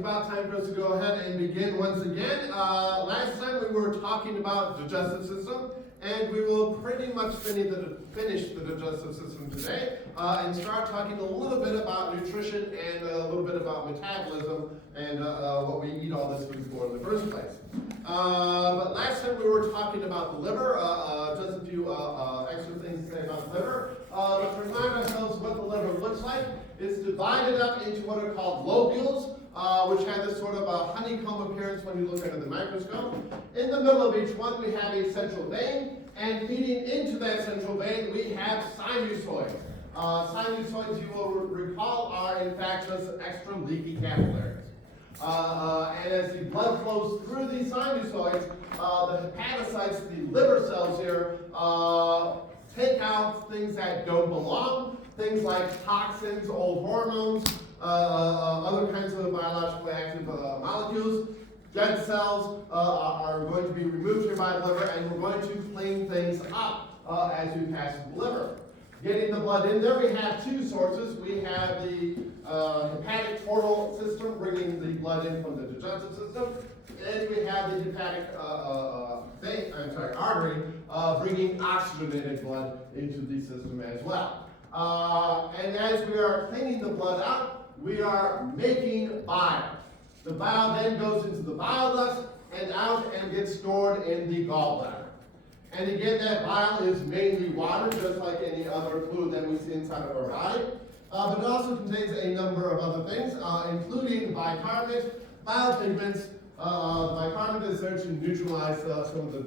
about time for us to go ahead and begin once again. Last time we were talking about the digestive system, and we will pretty much finish the digestive system today and start talking a little bit about nutrition and a little bit about metabolism and what we eat all this food for in the first place. But last time we were talking about the liver, just a few extra things to say about the liver. But to remind ourselves what the liver looks like, it's divided up into what are called lobules, which have this sort of a honeycomb appearance when you look under the microscope. In the middle of each one, we have a central vein, and feeding into that central vein, we have sinusoids. Sinusoids, you will recall, are in fact just extra leaky capillaries. And as the blood flows through these sinusoids, the hepatocytes, the liver cells here, take out things that don't belong, things like toxins, old hormones, other kinds of biologically active molecules. Dead cells are going to be removed here by the liver, and we're going to clean things up as we pass through the liver. Getting the blood in there, we have two sources. We have the hepatic portal system bringing the blood in from the digestive system, and we have the hepatic artery bringing oxygenated blood into the system as well. And as we are cleaning the blood out, we are making bile. The bile then goes into the bile ducts and out and gets stored in the gallbladder. And again, that bile is mainly water, just like any other fluid that we see inside of our body. But it also contains a number of other things, including bicarbonate, bile pigments. Bicarbonate is there to neutralize some of the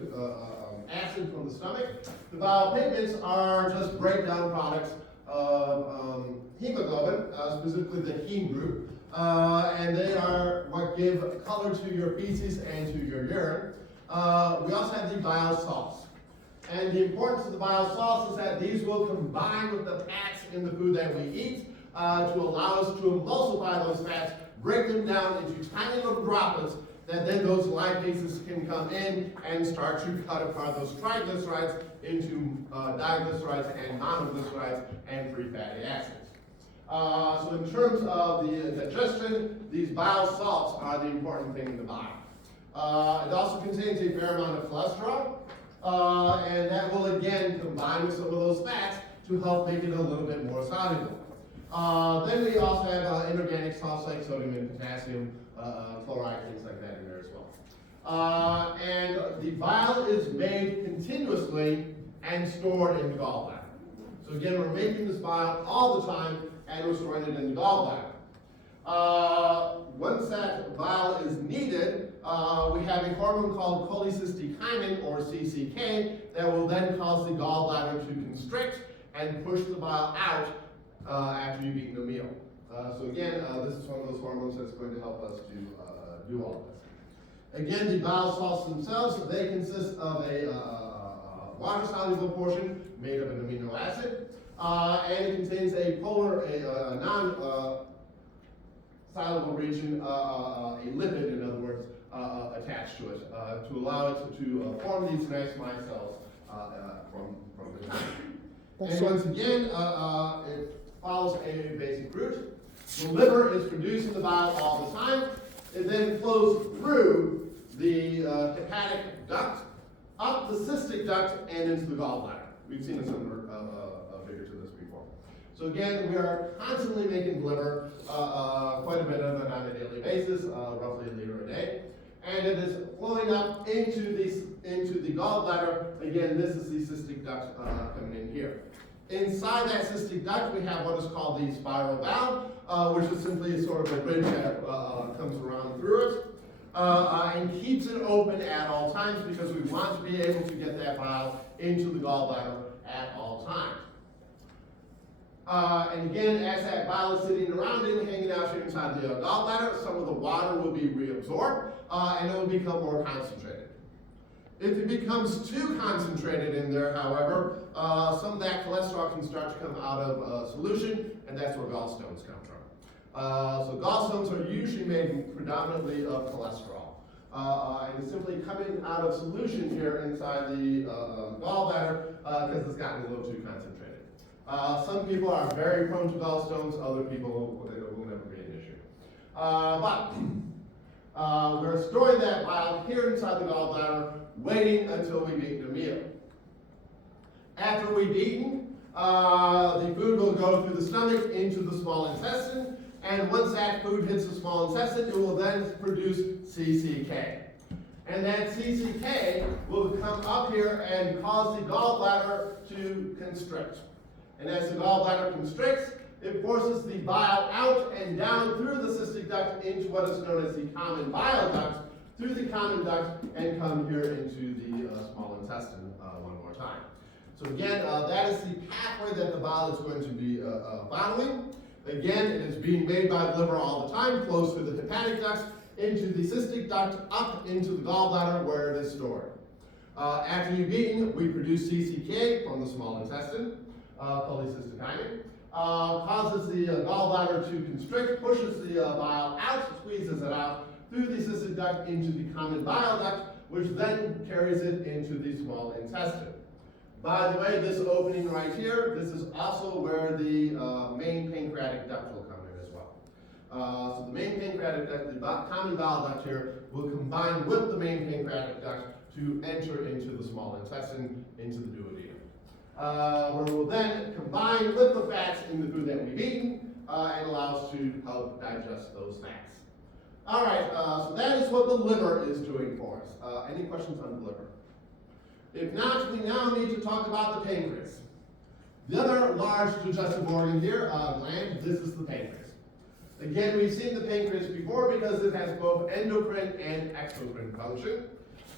acid from the stomach. The bile pigments are just breakdown products of hemoglobin, specifically the heme group. And they are what give color to your feces and to your urine. We also have the bile salts. And the importance of the bile salts is that these will combine with the fats in the food that we eat to allow us to emulsify those fats, break them down into tiny little droplets that then those lipases can come in and start to cut apart those triglycerides into diglycerides and monoglycerides and free fatty acids. So in terms of the digestion, these bile salts are the important thing in the body. It also contains a fair amount of cholesterol, and that will again combine with some of those fats to help make it a little bit more soluble. Then we also have inorganic salts like sodium and potassium, chloride, things like that in there as well. And the bile is made continuously and stored in the gallbladder. So again, we're making this bile all the time, and we're storing it in the gallbladder. Once that bile is needed, we have a hormone called cholecystokinin, or CCK, that will then cause the gallbladder to constrict and push the bile out after you've eaten a meal. So again, this is one of those hormones that's going to help us to do all this. Again, the bile salts themselves, they consist of a water-soluble portion made of an amino acid, and it contains a non-soluble region, a lipid, in other words, attached to it, to allow it to form these nice micelles from the top. And once again, it follows a basic route. The liver is producing the bile all the time. It then flows through the hepatic duct, up the cystic duct, and into the gallbladder. We've seen a similar figure to this before. So again, we are constantly making the liver quite a bit of it on a daily basis, roughly a liter a day. And it is flowing up into the gallbladder. Again, this is the cystic duct coming in here. Inside that cystic duct, we have what is called the spiral valve, which is simply sort of a bridge that comes around through it and keeps it open at all times, because we want to be able to get that bile into the gallbladder at all times. And again, as that bile is sitting around and hanging out here inside the gallbladder, some of the water will be reabsorbed and it will become more concentrated. If it becomes too concentrated in there, however, some of that cholesterol can start to come out of solution, and that's where gallstones come from. So gallstones are usually made predominantly of cholesterol. And it's simply coming out of solution here inside the gallbladder because it's gotten a little too concentrated. Some people are very prone to gallstones, other people, it will never be an issue. We're storing that bile here inside the gallbladder, waiting until we've eaten a meal. After we've eaten, the food will go through the stomach into the small intestine, and once that food hits the small intestine, it will then produce CCK. And that CCK will come up here and cause the gallbladder to constrict. And as the gallbladder constricts, it forces the bile out and down through the cystic duct into what is known as the common bile duct, through the common duct, and come here into the small intestine one more time. So again, that is the pathway that the bile is going to be following. Again, it is being made by the liver all the time, flows through the hepatic ducts, into the cystic duct, up into the gallbladder where it is stored. After you've eaten, we produce CCK from the small intestine, cholecystokinin. Causes the gallbladder to constrict, pushes the bile out, squeezes it out through the cystic duct into the common bile duct, which then carries it into the small intestine. By the way, this opening right here, this is also where the main pancreatic duct will come in as well. So the main pancreatic duct, the common bile duct here, will combine with the main pancreatic duct to enter into the small intestine, into the duodenum. Where we'll then combine with the fats in the food that we've eaten and allow us to help digest those fats. All right, so that is what the liver is doing for us. Any questions on the liver? If not, we now need to talk about the pancreas. The other large digestive organ here, gland, this is the pancreas. Again, we've seen the pancreas before because it has both endocrine and exocrine function.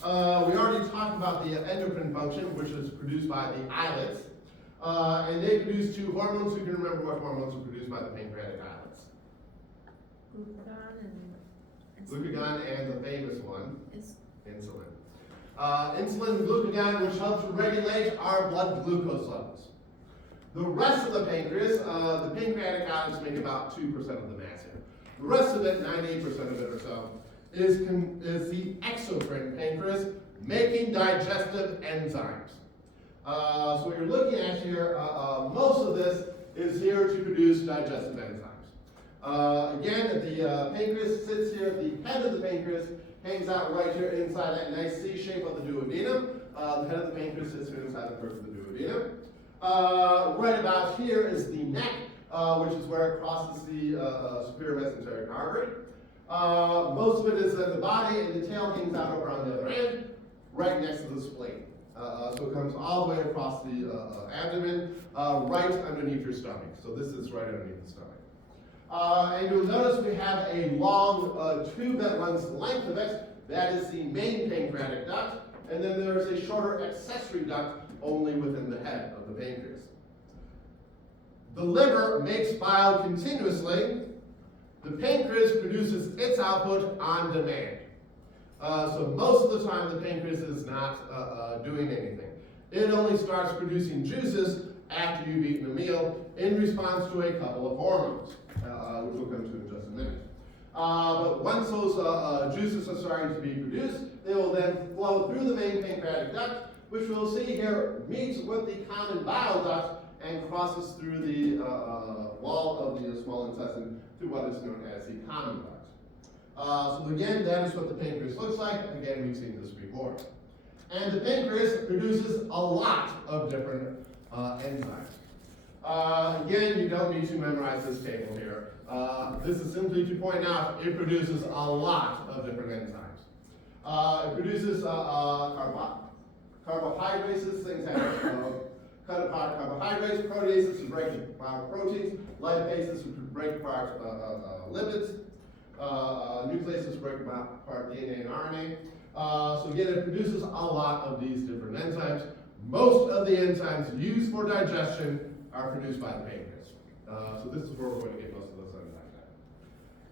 We already talked about the endocrine function, which is produced by the islets. And they produce two hormones. Who can remember what hormones are produced by the pancreatic islets? Glucagon and the famous one, insulin. Insulin and glucagon, which helps to regulate our blood glucose levels. The rest of the pancreas, the pancreatic islets make about 2% of the mass here. The rest of it, 98% of it or so, is the exocrine pancreas, making digestive enzymes. So what you're looking at here, most of this is here to produce digestive enzymes. Again, the pancreas sits here, the head of the pancreas hangs out right here inside that nice C shape of the duodenum. The head of the pancreas sits here inside the curve of the duodenum. Right about here is the neck, which is where it crosses the superior mesenteric artery. Most of it is in the body, and the tail hangs out over on the other end, right next to the spleen. So it comes all the way across the abdomen, right underneath your stomach. So this is right underneath the stomach. And you'll notice we have a long tube that runs the length of it. That is the main pancreatic duct. And then there is a shorter accessory duct only within the head of the pancreas. The liver makes bile continuously. The pancreas produces its output on demand. So most of the time the pancreas is not doing anything. It only starts producing juices after you've eaten a meal in response to a couple of hormones, which we'll come to in just a minute. But once those juices are starting to be produced, they will then flow through the main pancreatic duct, which we'll see here meets with the common bile duct and crosses through the wall of the small intestine to what is known as the common duct. So again, that is what the pancreas looks like. Again, we've seen this before. And the pancreas produces a lot of different enzymes. Again, you don't need to memorize this table here. This is simply to point out it produces a lot of different enzymes. It produces carbohydrates, things that cut apart carbohydrates, proteases to break apart proteins, lipases to break apart lipids, nucleases to break apart DNA and RNA. So again, it produces a lot of these different enzymes. Most of the enzymes used for digestion are produced by the pancreas. So this is where we're going to get most of those enzymes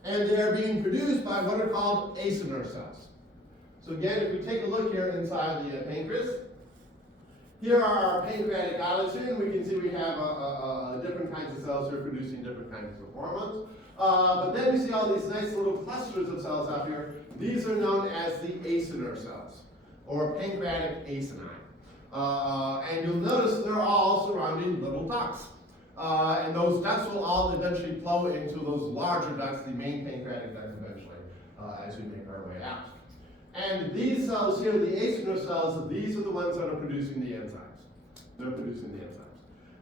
at. And they're being produced by what are called acinar cells. So again, if we take a look here inside the pancreas, here are our pancreatic islets here, and we can see we have different kinds of cells here producing different kinds of hormones. But then we see all these nice little clusters of cells out here. These are known as the acinar cells, or pancreatic acini. And you'll notice they're all surrounding little ducts. And those ducts will all eventually flow into those larger ducts, the main pancreatic duct eventually, as we make our way out. And these cells here, the acinar cells, these are the ones that are producing the enzymes. They're producing the enzymes.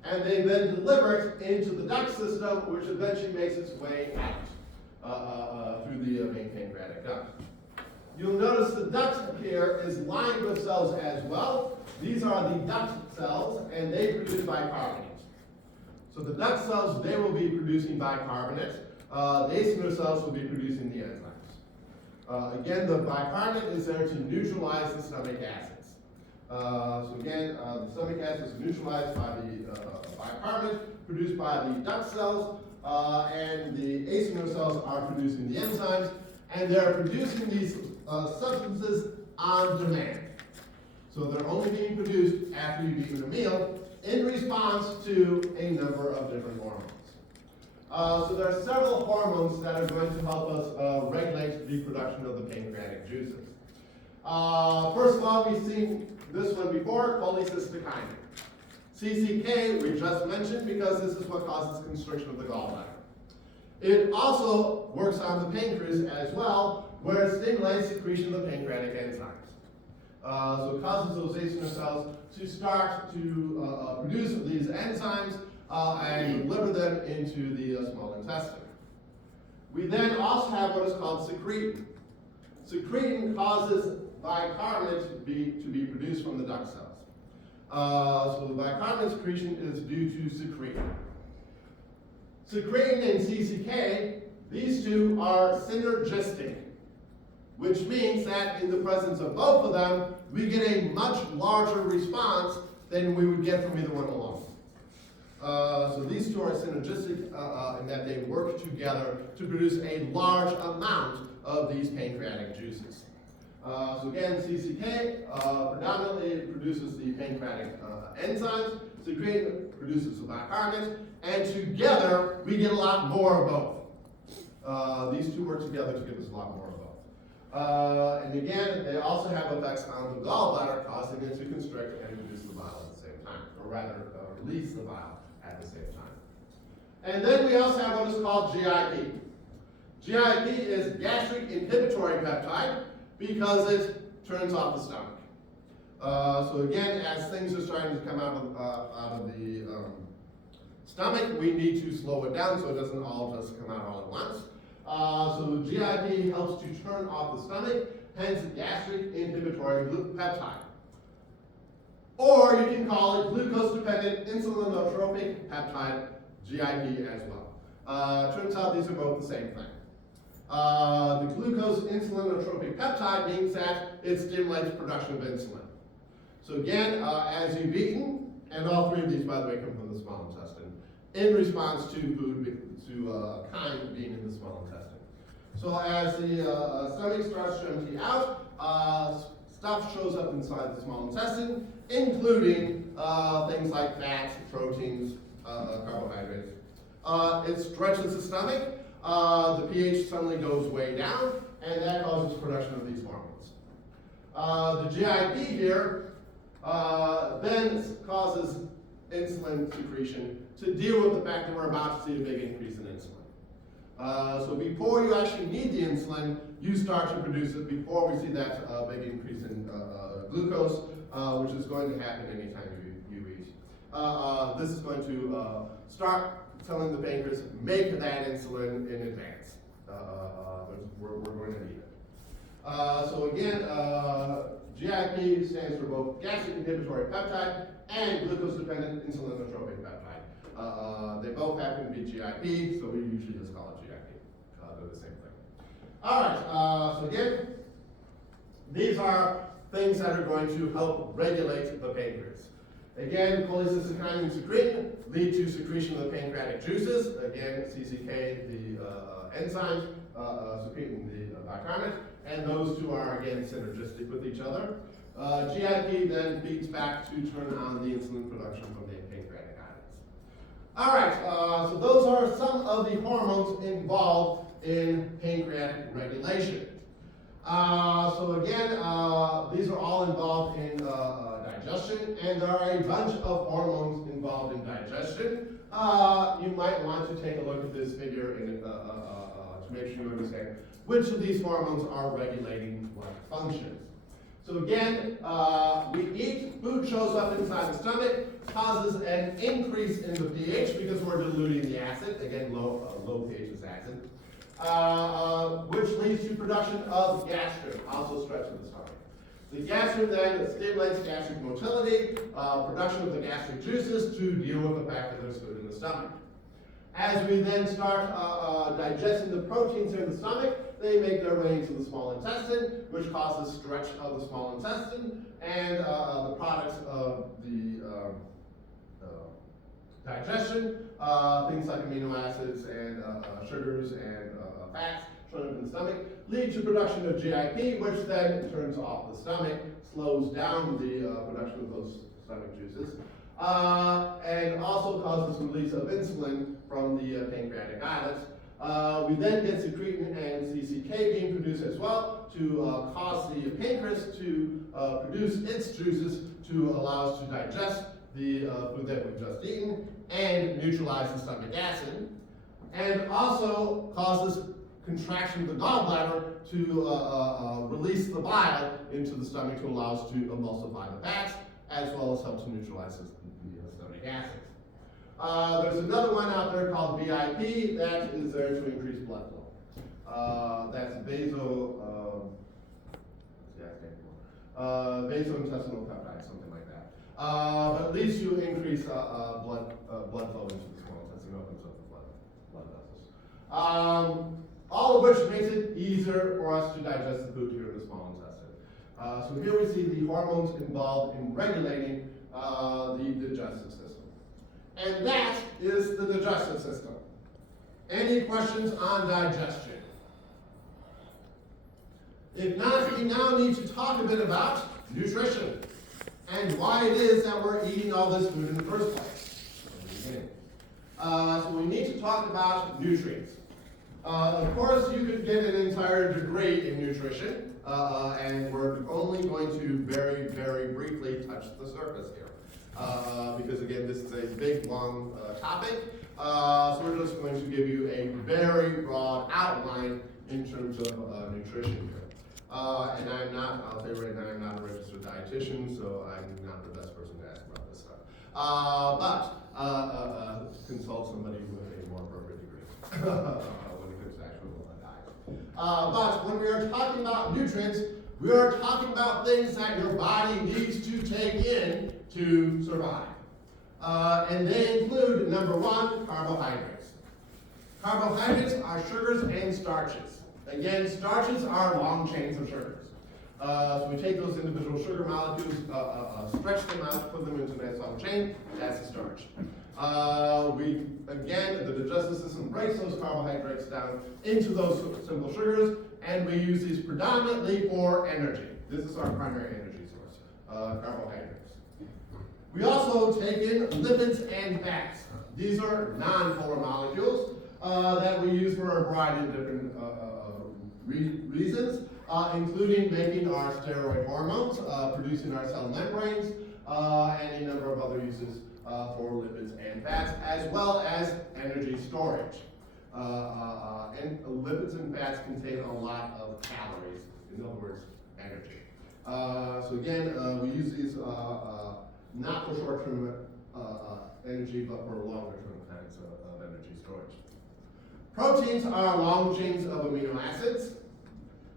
And they then deliver it into the duct system, which eventually makes its way out through the main pancreatic duct. You'll notice the duct here is lined with cells as well. These are the duct cells, and they produce bicarbonate. So the duct cells, they will be producing bicarbonate. The acinar cells will be producing the enzymes. Again, the bicarbonate is there to neutralize the stomach acids. So again, the stomach acid is neutralized by the bicarbonate produced by the duct cells, and the acinar cells are producing the enzymes, and they're producing these substances on demand. So they're only being produced after you've eaten a meal in response to a number of different hormones. So there are several hormones that are going to help us regulate the production of the pancreatic juices. First of all, we've seen this one before, cholecystokinin. CCK we just mentioned because this is what causes constriction of the gallbladder. It also works on the pancreas as well, where it stimulates secretion of the pancreatic enzymes. So it causes those acinar cells to start to produce these enzymes and deliver them into the small intestine. We then also have what is called secretin. Secretin causes bicarbonate to be produced from the duct cells. So the bicarbonate secretion is due to secretin. Secretin and CCK, these two are synergistic, which means that in the presence of both of them, we get a much larger response than we would get from either one alone. So these two are synergistic in that they work together to produce a large amount of these pancreatic juices. So again, CCK predominantly produces the pancreatic enzymes, secretin produces the bicarbonate, and together we get a lot more of both. These two work together to give us a lot more of both. And again, they also have effects on the gallbladder, causing it to constrict and produce the bile at the same time, or rather release the bile at the same time. And then we also have what is called GIP. GIP is gastric inhibitory peptide because it turns off the stomach. So again, as things are starting to come out of the stomach, we need to slow it down so it doesn't all just come out all at once. So GIP helps to turn off the stomach, hence gastric inhibitory peptide. Or you can call it glucose-dependent insulinotropic peptide, GIP as well. Turns out these are both the same thing. The glucose insulinotropic peptide means that it stimulates production of insulin. So again, as you've eaten, and all three of these, by the way, come from the small intestine, in response to food, to chyme being in the small intestine. So as the stomach starts to empty out, stuff shows up inside the small intestine, including things like fats, proteins, carbohydrates. It stretches the stomach, the pH suddenly goes way down, and that causes production of these hormones. The GIP here then causes insulin secretion to deal with the fact that we're about to see a big increase in insulin. So before you actually need the insulin, you start to produce it before we see that big increase in glucose, which is going to happen anytime you eat. This is going to start telling the pancreas, make that insulin in advance. We're going to need it. So again, GIP stands for both gastric inhibitory peptide and glucose-dependent insulinotropic peptide. They both happen to be GIP, so we usually just call it GIP. They're the same thing. All right, so again, these are things that are going to help regulate the pancreas. Again, cholecystokinin and secretin lead to secretion of the pancreatic juices. Again, CCK, the enzymes, secretin, the bicarbonate, and those two are, again, synergistic with each other. GIP then feeds back to turn on the insulin production from the pancreatic islands. All right, so those are some of the hormones involved in pancreatic regulation. So again, these are all involved in digestion, and there are a bunch of hormones involved in digestion. you might want to take a look at this figure to make sure you understand which of these hormones are regulating what functions. So again, we eat, food shows up inside the stomach, causes an increase in the pH because we're diluting the acid. Again, low pH is acid, which leads to production of gastrin, also stretching the stomach. The gastrin then stimulates gastric motility, production of the gastric juices to deal with the fact that there's food in the stomach. As we then start digesting the proteins in the stomach, they make their way into the small intestine, which causes stretch of the small intestine, and the products of the digestion, things like amino acids and sugars and fats shown up in the stomach, lead to production of GIP, which then turns off the stomach, slows down the production of those stomach juices, and also causes release of insulin from the pancreatic islets. We then get secretin and CCK being produced as well to cause the pancreas to produce its juices to allow us to digest the food that we've just eaten and neutralize the stomach acid, and also causes contraction of the gallbladder to release the bile into the stomach to allow us to emulsify the fats, as well as help to neutralize the stomach acids. There's another one out there called VIP that is there to increase blood flow. That's vasointestinal peptide, something like that. But at least you increase blood flow into the small intestine, opens up the blood vessels. All of which makes it easier for us to digest the food here in the small intestine. So here we see the hormones involved in regulating the digestive system. And that is the digestive system. Any questions on digestion? If not, we now need to talk a bit about nutrition and why it is that we're eating all this food in the first place. So we need to talk about nutrients. Of course, you could get an entire degree in nutrition, and we're only going to very, very briefly touch the surface here. Because again, this is a big, long topic. So we're just going to give you a very broad outline in terms of nutrition here. And I'll say right now, I'm not a registered dietitian, so I'm not the best person to ask about this stuff. But consult somebody with a more appropriate degree when it comes to actual diet. But when we are talking about nutrients, we are talking about things that your body needs to take in to survive. And they include, number one, carbohydrates. Carbohydrates are sugars and starches. Again, starches are long chains of sugars. So we take those individual sugar molecules, stretch them out, put them into a nice long chain, that's a starch. Again, the digestive system breaks those carbohydrates down into those simple sugars, and we use these predominantly for energy. This is our primary energy source, carbohydrates. We also take in lipids and fats. These are non-polar molecules that we use for a variety of different reasons, including making our steroid hormones, producing our cell membranes, and a number of other uses for lipids and fats, as well as energy storage. And lipids and fats contain a lot of calories, in other words, energy. So again, we use these not for short-term energy, but for longer-term kinds of energy storage. Proteins are long chains of amino acids,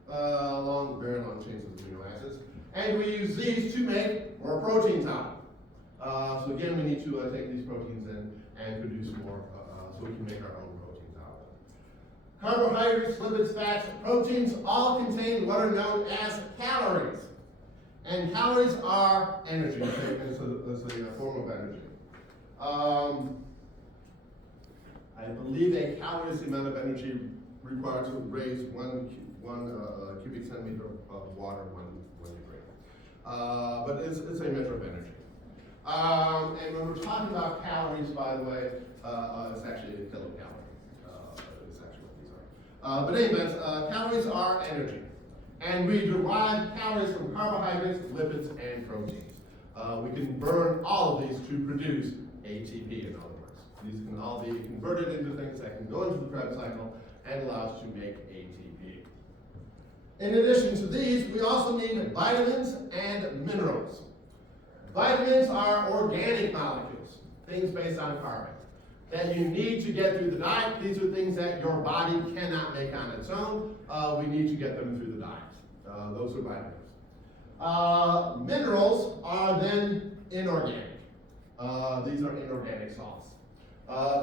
very long chains of amino acids, and we use these to make more proteins out. So again, we need to take these proteins in and produce more, so we can make our own proteins out of them. Carbohydrates, lipids, fats, proteins all contain what are known as calories. And calories are energy, it's a form of energy. I believe a calorie is the amount of energy required to raise one cubic centimeter of water when you drink. But it's a measure of energy. And when we're talking about calories, by the way, it's actually a kilocalorie. It's actually what these are. But anyways, calories are energy. And we derive calories from carbohydrates, lipids, and proteins. We can burn all of these to produce ATP, in other words. These can all be converted into things that can go into the Krebs cycle and allow us to make ATP. In addition to these, we also need vitamins and minerals. Vitamins are organic molecules, things based on carbon, that you need to get through the diet. These are things that your body cannot make on its own. We need to get them through the diet. Those are vitamins. Minerals are then inorganic. These are inorganic salts.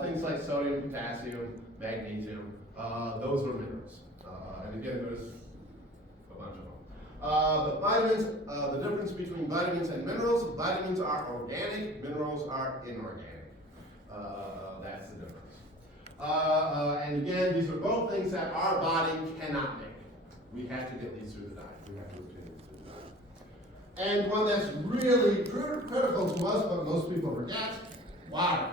Things like sodium, potassium, magnesium, those are minerals. And again, there's a bunch of them. But vitamins, the difference between vitamins and minerals, vitamins are organic, minerals are inorganic. That's the difference. And again, these are both things that our body cannot make. We have to get these through the diet. We have to obtain these through the diet. And one that's really critical to us, but most people forget, water.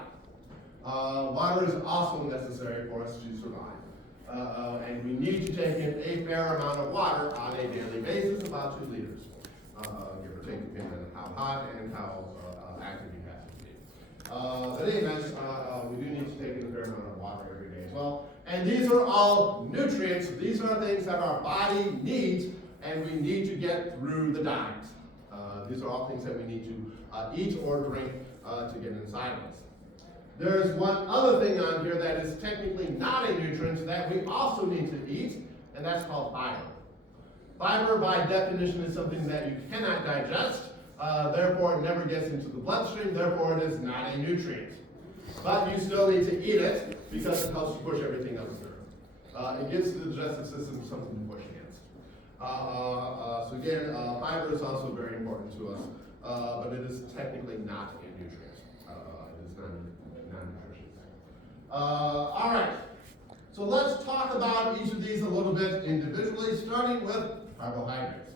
Water is also necessary for us to survive. And we need to take in a fair amount of water on a daily basis, about 2 liters, give or take, depending on how hot and how active you have to be. But anyways, we do need to take in a fair amount of water every day as well. And these are all nutrients. These are things that our body needs, and we need to get through the diet. These are all things that we need to eat or drink to get inside of us. There's one other thing on here that is technically not a nutrient that we also need to eat, and that's called fiber. Fiber, by definition, is something that you cannot digest, therefore it never gets into the bloodstream, therefore it is not a nutrient. But you still need to eat it because it helps to push everything else through. It gives the digestive system something to push against. So again, fiber is also very important to us, but it is technically not a nutrient. It is non-nutritious. All right, so let's talk about each of these a little bit individually, starting with carbohydrates.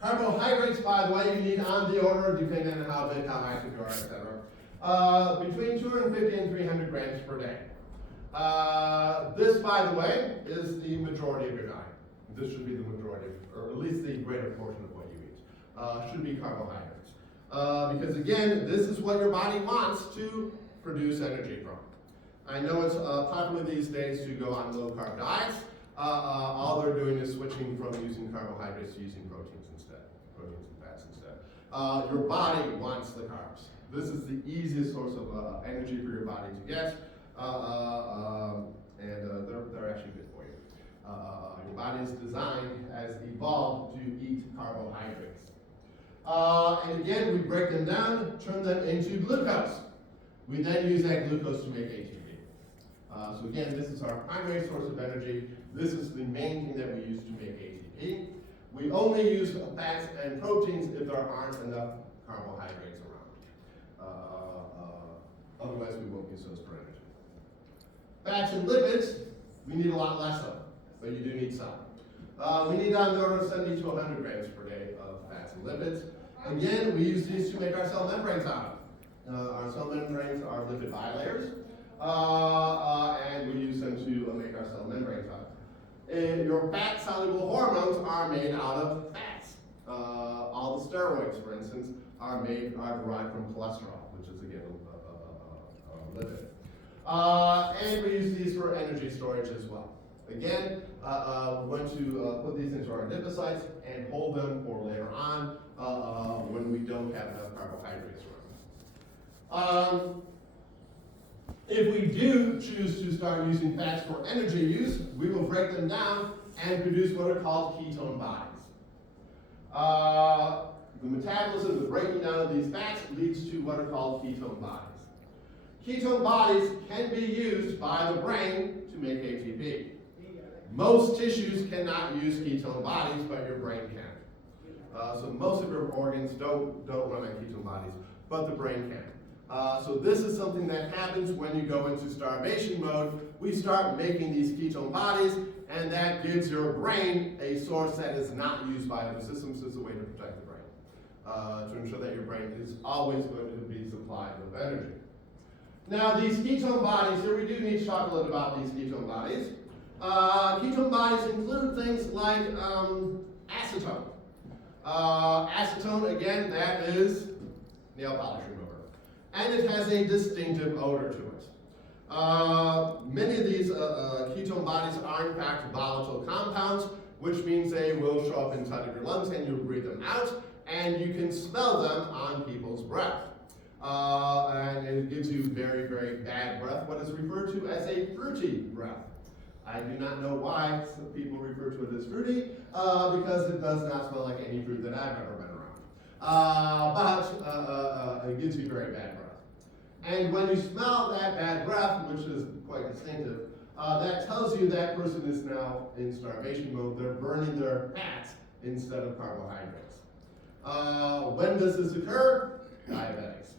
Carbohydrates, by the way, you need on the order, depending on how big, how active you are, etc. Between 250 and 300 grams per day. This, by the way, is the majority of your diet. This should be the majority, or at least the greater portion of what you eat, should be carbohydrates. Because again, this is what your body wants to produce energy from. I know it's popular these days to go on low-carb diets. All they're doing is switching from using carbohydrates to using proteins and fats instead. Your body wants the carbs. This is the easiest source of energy for your body to get, and they're actually good for you. Your body is designed, has evolved to eat carbohydrates. And again, we break them down, turn them into glucose. We then use that glucose to make ATP. So again, this is our primary source of energy. This is the main thing that we use to make ATP. We only use fats and proteins if there aren't enough carbohydrates around. Otherwise, we won't use those for energy. Fats and lipids, we need a lot less of, but you do need some. We need on the order of 70 to 100 grams per day of fats and lipids. Again, we use these to make our cell membranes out of. Our cell membranes are lipid bilayers, and we use them to make our cell membranes out of. Your fat-soluble hormones are made out of fats. All the steroids, for instance, are derived from cholesterol, which is again a lipid. And we use these for energy storage as well. Again, we're going to put these into our adipocytes and hold them for later on when we don't have enough carbohydrates around. If we do choose to start using fats for energy use, we will break them down and produce what are called ketone bodies. The metabolism, the breaking down of these fats leads to what are called ketone bodies. Ketone bodies can be used by the brain to make ATP. Most tissues cannot use ketone bodies, but your brain can. So most of your organs don't run on ketone bodies, but the brain can. So this is something that happens when you go into starvation mode. We start making these ketone bodies, and that gives your brain a source that is not used by other systems as a way to protect the brain, to ensure that your brain is always going to be supplied with energy. Now these ketone bodies, here we do need to talk a little about these ketone bodies. Ketone bodies include things like acetone. Acetone, again, that is nail polish remover. and it has a distinctive odor to it. Many of these ketone bodies are in fact volatile compounds, which means they will show up inside of your lungs and you'll breathe them out, and you can smell them on people's breath. And it gives you very, very bad breath, what is referred to as a fruity breath. I do not know why some people refer to it as fruity, because it does not smell like any fruit that I've ever been around. But it gives you very bad breath. And when you smell that bad breath, which is quite distinctive, that tells you that person is now in starvation mode. They're burning their fats instead of carbohydrates. When does this occur? Diabetics.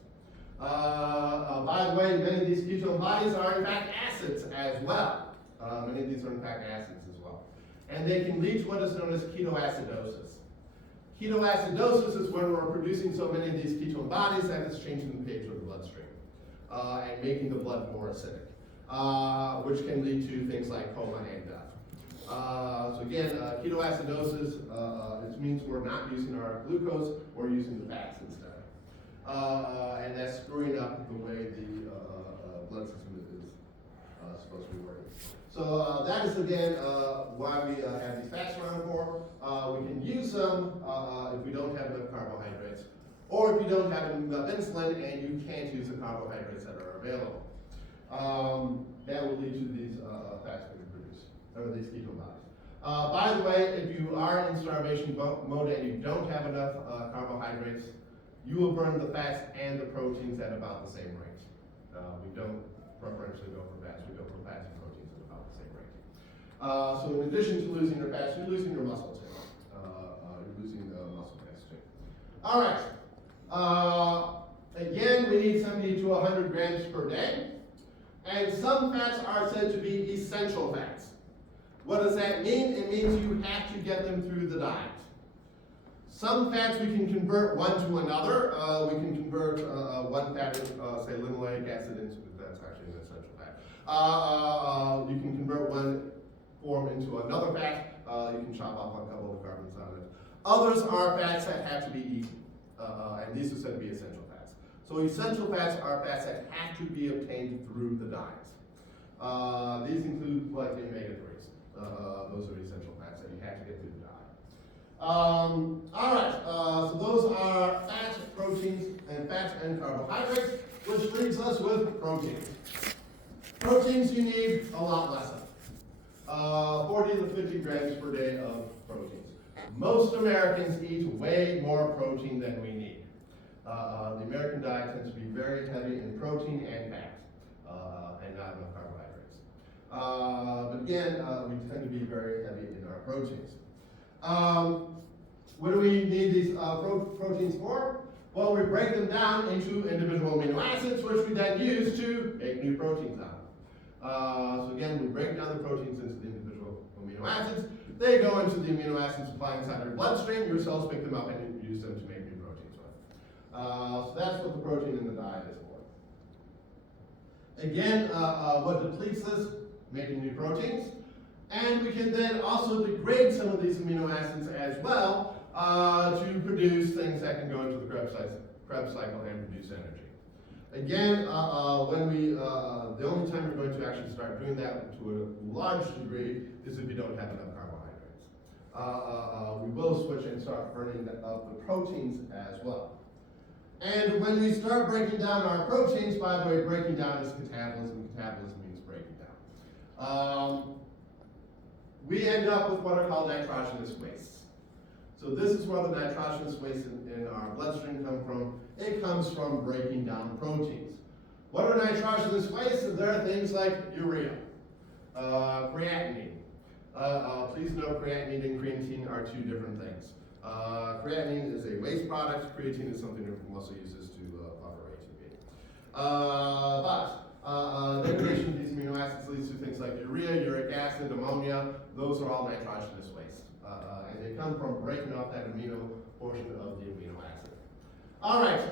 By the way, many of these ketone bodies are in fact acids as well. Many of these are in fact acids as well. And they can lead to what is known as ketoacidosis. Ketoacidosis is when we're producing so many of these ketone bodies that it's changing the pH of the bloodstream and making the blood more acidic, which can lead to things like coma and death. So again, ketoacidosis, it means we're not using our glucose, we're using the fats instead. And that's screwing up the way the blood system is supposed to be working. So that is again why we have these fats around for. We can use them if we don't have enough carbohydrates, or if you don't have enough insulin and you can't use the carbohydrates that are available. That will lead to these fats being produced, or these ketone bodies. By the way, if you are in starvation mode and you don't have enough carbohydrates, you will burn the fats and the proteins at about the same rate. We don't preferentially go for fats, we go for fats and proteins at about the same rate. So in addition to losing your fats, you're losing your muscle too. You're losing muscle mass too. All right. Again, we need 70 to 100 grams per day. And some fats are said to be essential fats. What does that mean? It means you have to get them through the diet. Some fats we can convert one to another. We can convert one fat, say linoleic acid, into, that's actually an essential fat. You can convert one form into another fat. You can chop off a couple of carbons out of it. Others are fats that have to be eaten, and these are said to be essential fats. So essential fats are fats that have to be obtained through the diet. These include like omega-3s. Those are essential fats that you have to get through the diet. All right, so those are fats, proteins, and carbohydrates, which leaves us with proteins. Proteins you need a lot less of. 40 to 50 grams per day of proteins. Most Americans eat way more protein than we need. The American diet tends to be very heavy in protein and fat, and not enough carbohydrates. But again, we tend to be very heavy in our proteins. What do we need these proteins for? Well, we break them down into individual amino acids, which we then use to make new proteins out of. So again, we break down the proteins into the individual amino acids. They go into the amino acid supply inside our bloodstream. Your cells pick them up and use them to make new proteins with. So that's what the protein in the diet is for. Again, what depletes this? Making new proteins. And we can then also degrade some of these amino acids as well to produce things that can go into the Krebs cycle and produce energy. Again, the only time you're going to actually start doing that to a large degree is if you don't have enough carbohydrates. We will switch and start burning up the proteins as well. And when we start breaking down our proteins, by the way, breaking down is catabolism. Catabolism means breaking down. We end up with what are called nitrogenous wastes. So this is where the nitrogenous wastes in our bloodstream come from. It comes from breaking down proteins. What are nitrogenous wastes? There are things like urea, creatinine. Please know creatinine and creatine are two different things. Creatinine is a waste product. Creatine is something that also uses to buffer ATP. Degradation of these amino acids leads to things like urea, uric acid, ammonia. Those are all nitrogenous wastes. And they come from breaking off that amino portion of the amino acid. All right,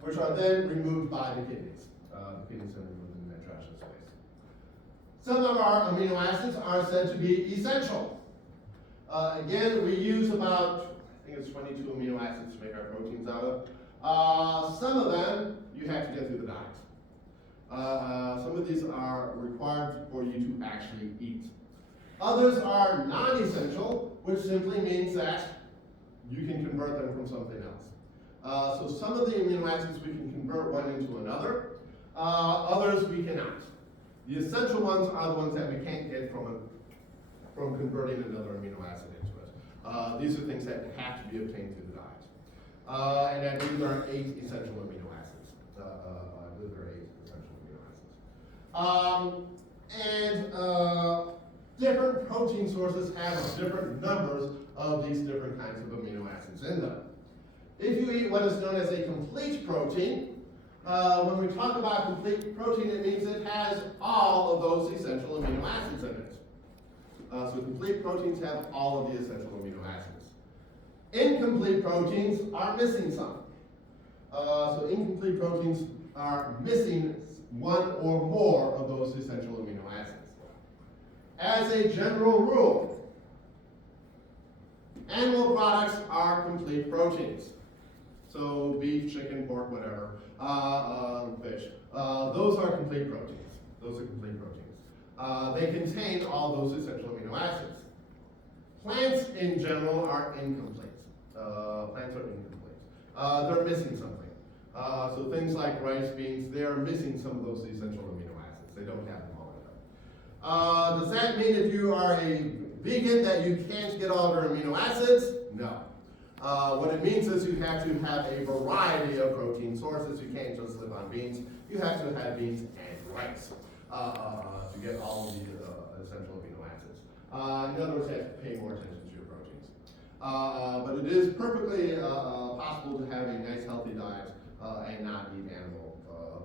which are then removed by the kidneys. The kidneys are removing the nitrogenous waste. Some of our amino acids are said to be essential. Again, we use about, I think it's 22 amino acids to make our proteins out of. Some of them you have to get through the diet. Some of these are required for you to actually eat. Others are non-essential, which simply means that you can convert them from something else. So some of the amino acids we can convert one into another. Others we cannot. The essential ones are the ones that we can't get from converting another amino acid into it. These are things that have to be obtained through the diet. And I believe there are 8 essential amino acids. I believe there are 8 essential amino acids. Different protein sources have different numbers of these different kinds of amino acids in them. If you eat what is known as a complete protein, when we talk about complete protein, it means it has all of those essential amino acids in it. So complete proteins have all of the essential amino acids. Incomplete proteins are missing some. So incomplete proteins are missing one or more of those essential amino acids. As a general rule, animal products are complete proteins. So beef, chicken, pork, whatever, fish. Those are complete proteins. Those are complete proteins. They contain all those essential amino acids. Plants in general are incomplete. Plants are incomplete. They're missing something. So things like rice, beans, they are missing some of those essential amino acids. They don't have them all in them. Does that mean if you are a vegan that you can't get all of your amino acids? No. What it means is you have to have a variety of protein sources. You can't just live on beans. You have to have beans and rice to get all of the essential amino acids. In other words, you have to pay more attention to your proteins. But it is perfectly possible to have a nice healthy diet and not eat animal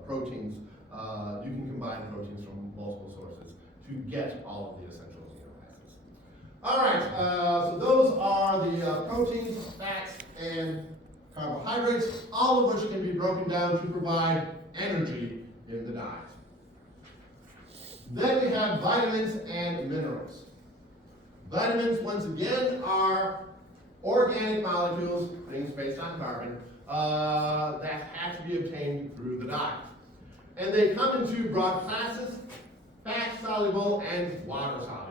proteins. You can combine proteins from multiple sources to get all of the essential amino acids. All right, so those are the proteins, fats, and carbohydrates, all of which can be broken down to provide energy in the diet. Then we have vitamins and minerals. Vitamins, once again, are organic molecules, things based on carbon, that have to be obtained through the diet. And they come in 2 broad classes, fat-soluble and water-soluble.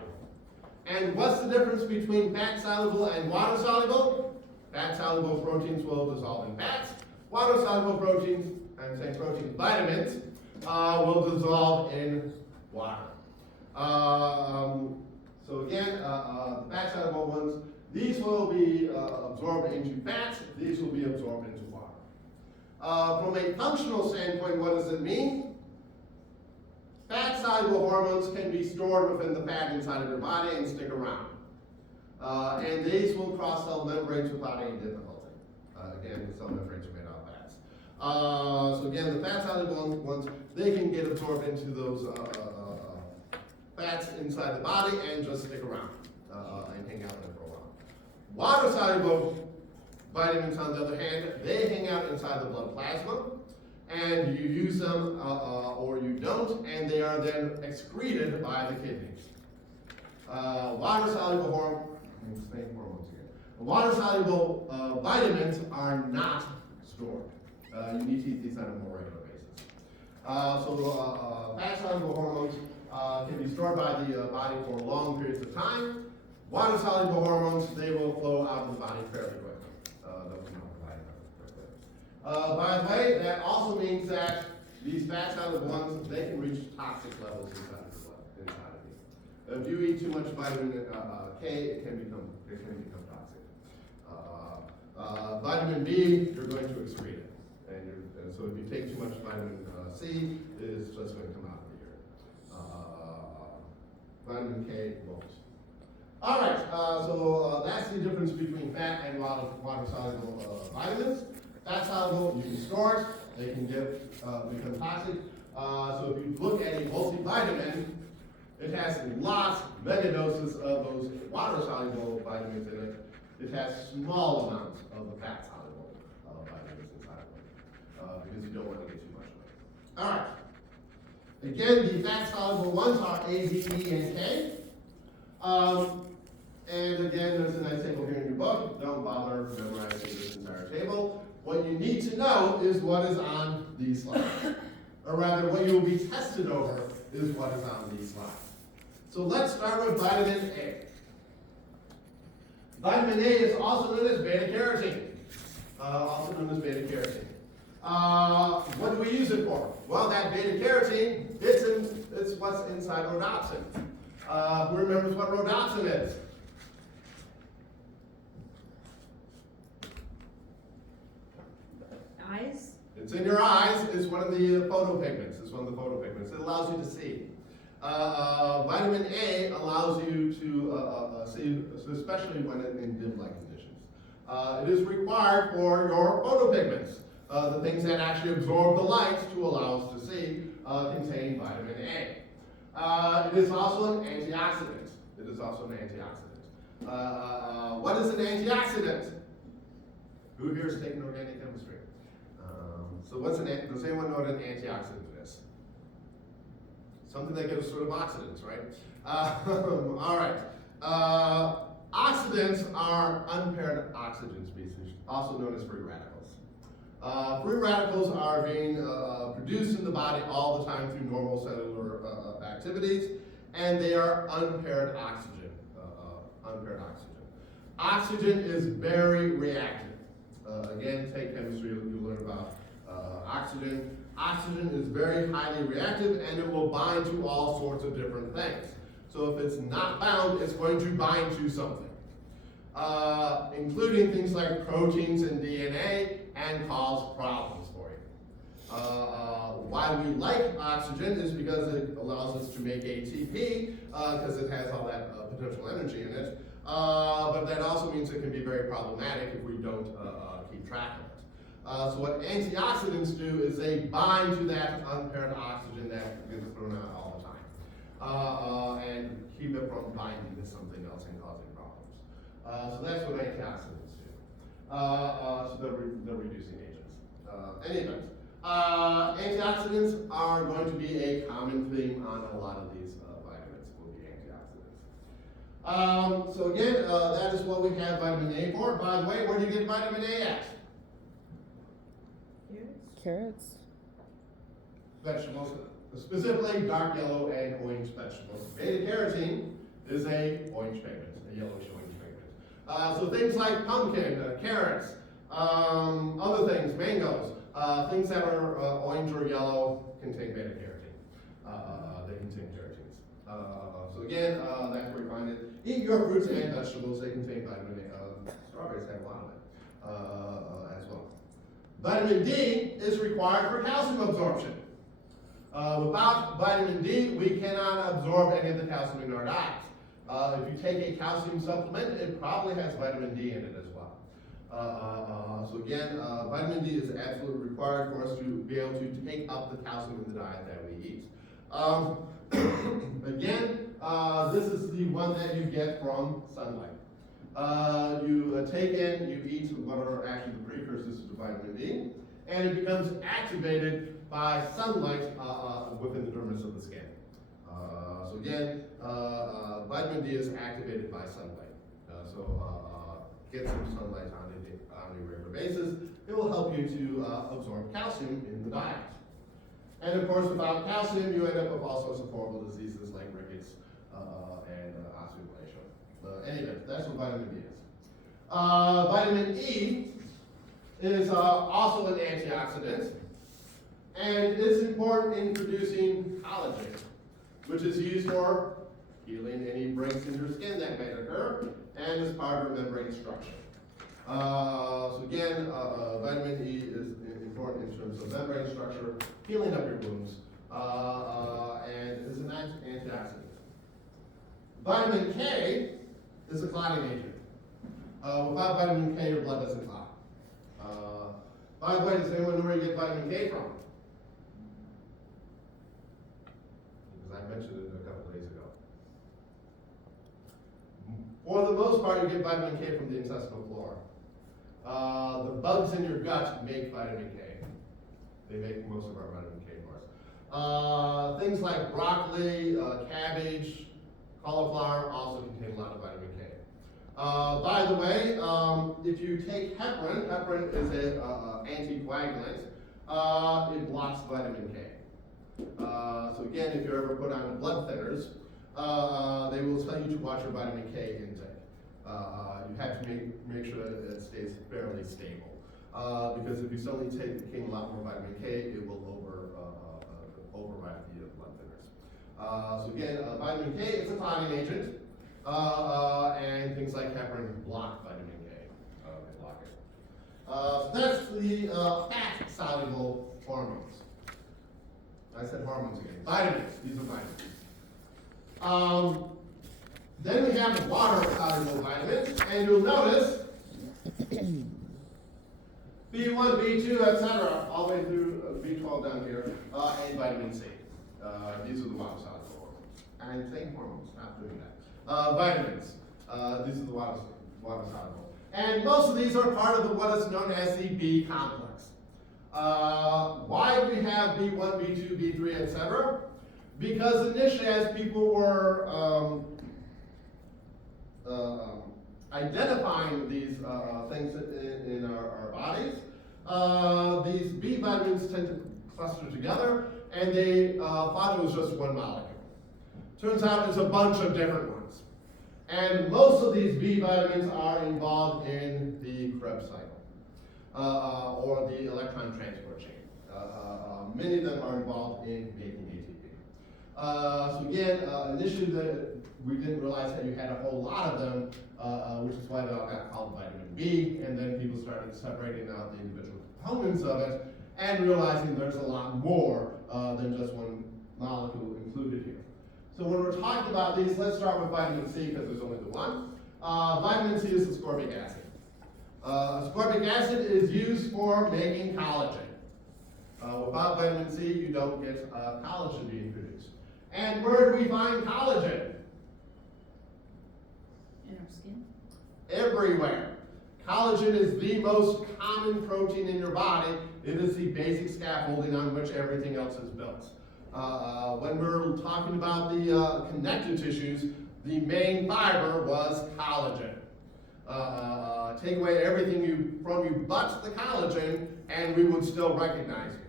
And what's the difference between fat-soluble and water-soluble? Fat-soluble proteins will dissolve in fats. Water-soluble proteins, I'm saying protein vitamins, will dissolve in water. So again, the fat-soluble ones, these will be absorbed into fats. These will be absorbed into water. From a functional standpoint, what does it mean? Fat-soluble hormones can be stored within the fat inside of your body and stick around. And these will cross cell membranes without any difficulty. Again, the cell membranes are made out of fats. So again, the fat-soluble ones, they can get absorbed into those fats inside the body and just stick around and hang out there for a while. Water-soluble vitamins, on the other hand, they hang out inside the blood plasma, and you use them or you don't, and they are then excreted by the kidneys. Water-soluble hormones here. Water-soluble vitamins are not stored. You need to eat these on a more regular basis. So fat-soluble hormones can be stored by the body for long periods of time. Water-soluble hormones, they will flow out of the body fairly quickly. By the way, that also means that these fat-soluble ones, they can reach toxic levels inside of the blood, inside of you. If you eat too much vitamin K, it can become toxic. Vitamin B, you're going to excrete it. And so if you take too much vitamin C, it's just going to come out of your vitamin K won't. All right, so that's the difference between fat and water-soluble vitamins. Fat-soluble, you can store it, they can become toxic. So if you look at a multivitamin, it has lots, megadoses of those water-soluble vitamins in it. It has small amounts of the fat-soluble vitamins inside of it, because you don't want to get too much of it. All right. Again, the fat-soluble ones are A, D, E, and K. And again, there's a nice table here in your book. Don't bother memorizing this entire table. What you need to know is what is on these slides. Or rather, what you will be tested over is what is on these slides. So let's start with vitamin A. Vitamin A is also known as beta-carotene. What do we use it for? Well, that beta-carotene, it's what's inside rhodopsin. Who remembers what rhodopsin is? Eyes? It's in your eyes. It's one of the photopigments. It allows you to see. Vitamin A allows you to see, especially when in dim light conditions. It is required for your photopigments, the things that actually absorb the light to allow us to see, contain vitamin A. It is also an antioxidant. What is an antioxidant? Who here is taking organic chemistry? So does anyone know what an antioxidant is? Something that gives sort of oxidants, right? All right. Oxidants are unpaired oxygen species, also known as free radicals. Free radicals are being produced in the body all the time through normal cellular activities, and they are unpaired oxygen. Oxygen is very reactive. Again, take chemistry, you learn about oxygen. Oxygen is very highly reactive, and it will bind to all sorts of different things. So if it's not bound, it's going to bind to something, including things like proteins and DNA, and cause problems for you. Why we like oxygen is because it allows us to make ATP, because it has all that potential energy in it. But that also means it can be very problematic if we don't keep track of it. So what antioxidants do is they bind to that unpaired oxygen that gets thrown out all the time, and keep it from binding to something else and causing problems. So that's what antioxidants do. So they're reducing agents. Anyway, antioxidants are going to be a common theme on a lot of these vitamins, will be antioxidants. So again, that is what we have vitamin A for. By the way, where do you get vitamin A at? Carrots. Vegetables, specifically dark yellow and orange vegetables. Beta-carotene is a orange pigment, a yellowish orange pigment. So things like pumpkin, carrots, other things, mangoes, things that are orange or yellow contain beta-carotene. They contain keratins. So again, that's where you find it. Eat your fruits and vegetables, they contain vitamin A. Strawberries have a lot of it as well. Vitamin D is required for calcium absorption. Without vitamin D, we cannot absorb any of the calcium in our diet. If you take a calcium supplement, it probably has vitamin D in it as well. So again, vitamin D is absolutely required for us to be able to take up the calcium in the diet that we eat. Again, this is the one that you get from sunlight. You take in, you eat what are actually the precursors to vitamin D, and it becomes activated by sunlight within the dermis of the skin. So again, vitamin D is activated by sunlight. Get some sunlight on a regular basis. It will help you to absorb calcium in the diet. And of course, without calcium, you end up with all sorts of horrible diseases like rickets and osteomalacia. Anyway, that's what vitamin D is. Vitamin E is also an antioxidant, and it's important in producing collagen, which is used for healing any breaks in your skin that may occur, and is part of membrane structure. So again, vitamin E is important in terms of membrane structure, healing up your wounds, and is an antioxidant. Vitamin K is a clotting agent. Without vitamin K, your blood doesn't clot. By the way, does anyone know where you get vitamin K from? Because I mentioned it a couple days ago. For the most part, you get vitamin K from the intestinal flora. The bugs in your gut make vitamin K. They make most of our vitamin K for us. Things like broccoli, cabbage, cauliflower also contain a lot of vitamin K. By the way, if you take heparin, heparin is an anticoagulant, it blocks vitamin K. So again, if you're ever put on blood thinners, they will tell you to watch your vitamin K intake. You have to make sure that it stays fairly stable. Because if you suddenly take a lot more vitamin K, it will override the blood thinners. So again, vitamin K is a clotting agent, and things like heparin block vitamin K. They block it. So that's the fat-soluble hormones. I said hormones again. Vitamins. These are vitamins. Then we have water-soluble vitamins, and you'll notice B1, B2, etc., all the way through B12 down here, and vitamin C. These are the water-soluble. And same hormones, not doing that. Vitamins. These are the water-soluble. And most of these are part of what is known as the B complex. Why do we have B1, B2, B3, etc.? Because initially, as people were identifying these things in our bodies, these B vitamins tend to cluster together, and they thought it was just one molecule. Turns out it's a bunch of different ones. And most of these B vitamins are involved in the Krebs cycle, or the electron transport chain. Many of them are involved in making ATP. So again, initially we didn't realize that you had a whole lot of them, which is why they all got called vitamin B, and then people started separating out the individual components of it, and realizing there's a lot more than just one molecule included here. So when we're talking about these, let's start with vitamin C, because there's only the one. Vitamin C is ascorbic acid. Ascorbic acid is used for making collagen. Without vitamin C, you don't get collagen being produced. And where do we find collagen? In our skin? Everywhere. Collagen is the most common protein in your body. It is the basic scaffolding on which everything else is built. When we're talking about the connective tissues, the main fiber was collagen. Take away everything from you but the collagen, and we would still recognize you.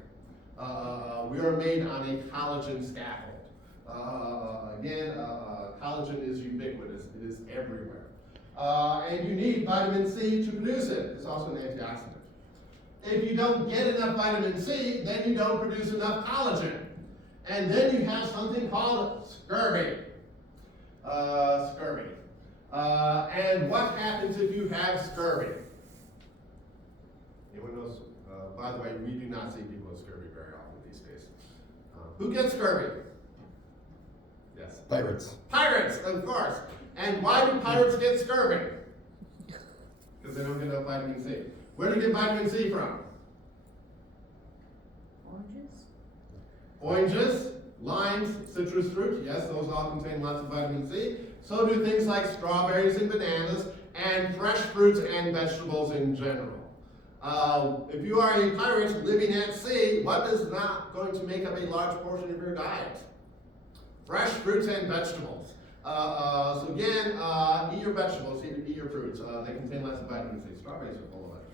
We are made on a collagen scaffold. Again, collagen is ubiquitous. It is everywhere. And you need vitamin C to produce it. It's also an antioxidant. If you don't get enough vitamin C, then you don't produce enough collagen. And then you have something called scurvy. And what happens if you have scurvy? Anyone knows? By the way, we do not see people with scurvy very often these days. Who gets scurvy? Yes. Pirates. Pirates, of course. And why do pirates get scurvy? Because they don't get enough vitamin C. Where do you get vitamin C from? Oranges? Oranges, limes, citrus fruit. Yes, those all contain lots of vitamin C. So do things like strawberries and bananas, and fresh fruits and vegetables in general. If you are a pirate living at sea, what is not going to make up a large portion of your diet? Fresh fruits and vegetables. So again, eat your vegetables, eat your fruits. They contain lots of vitamin C. Strawberries are full of it.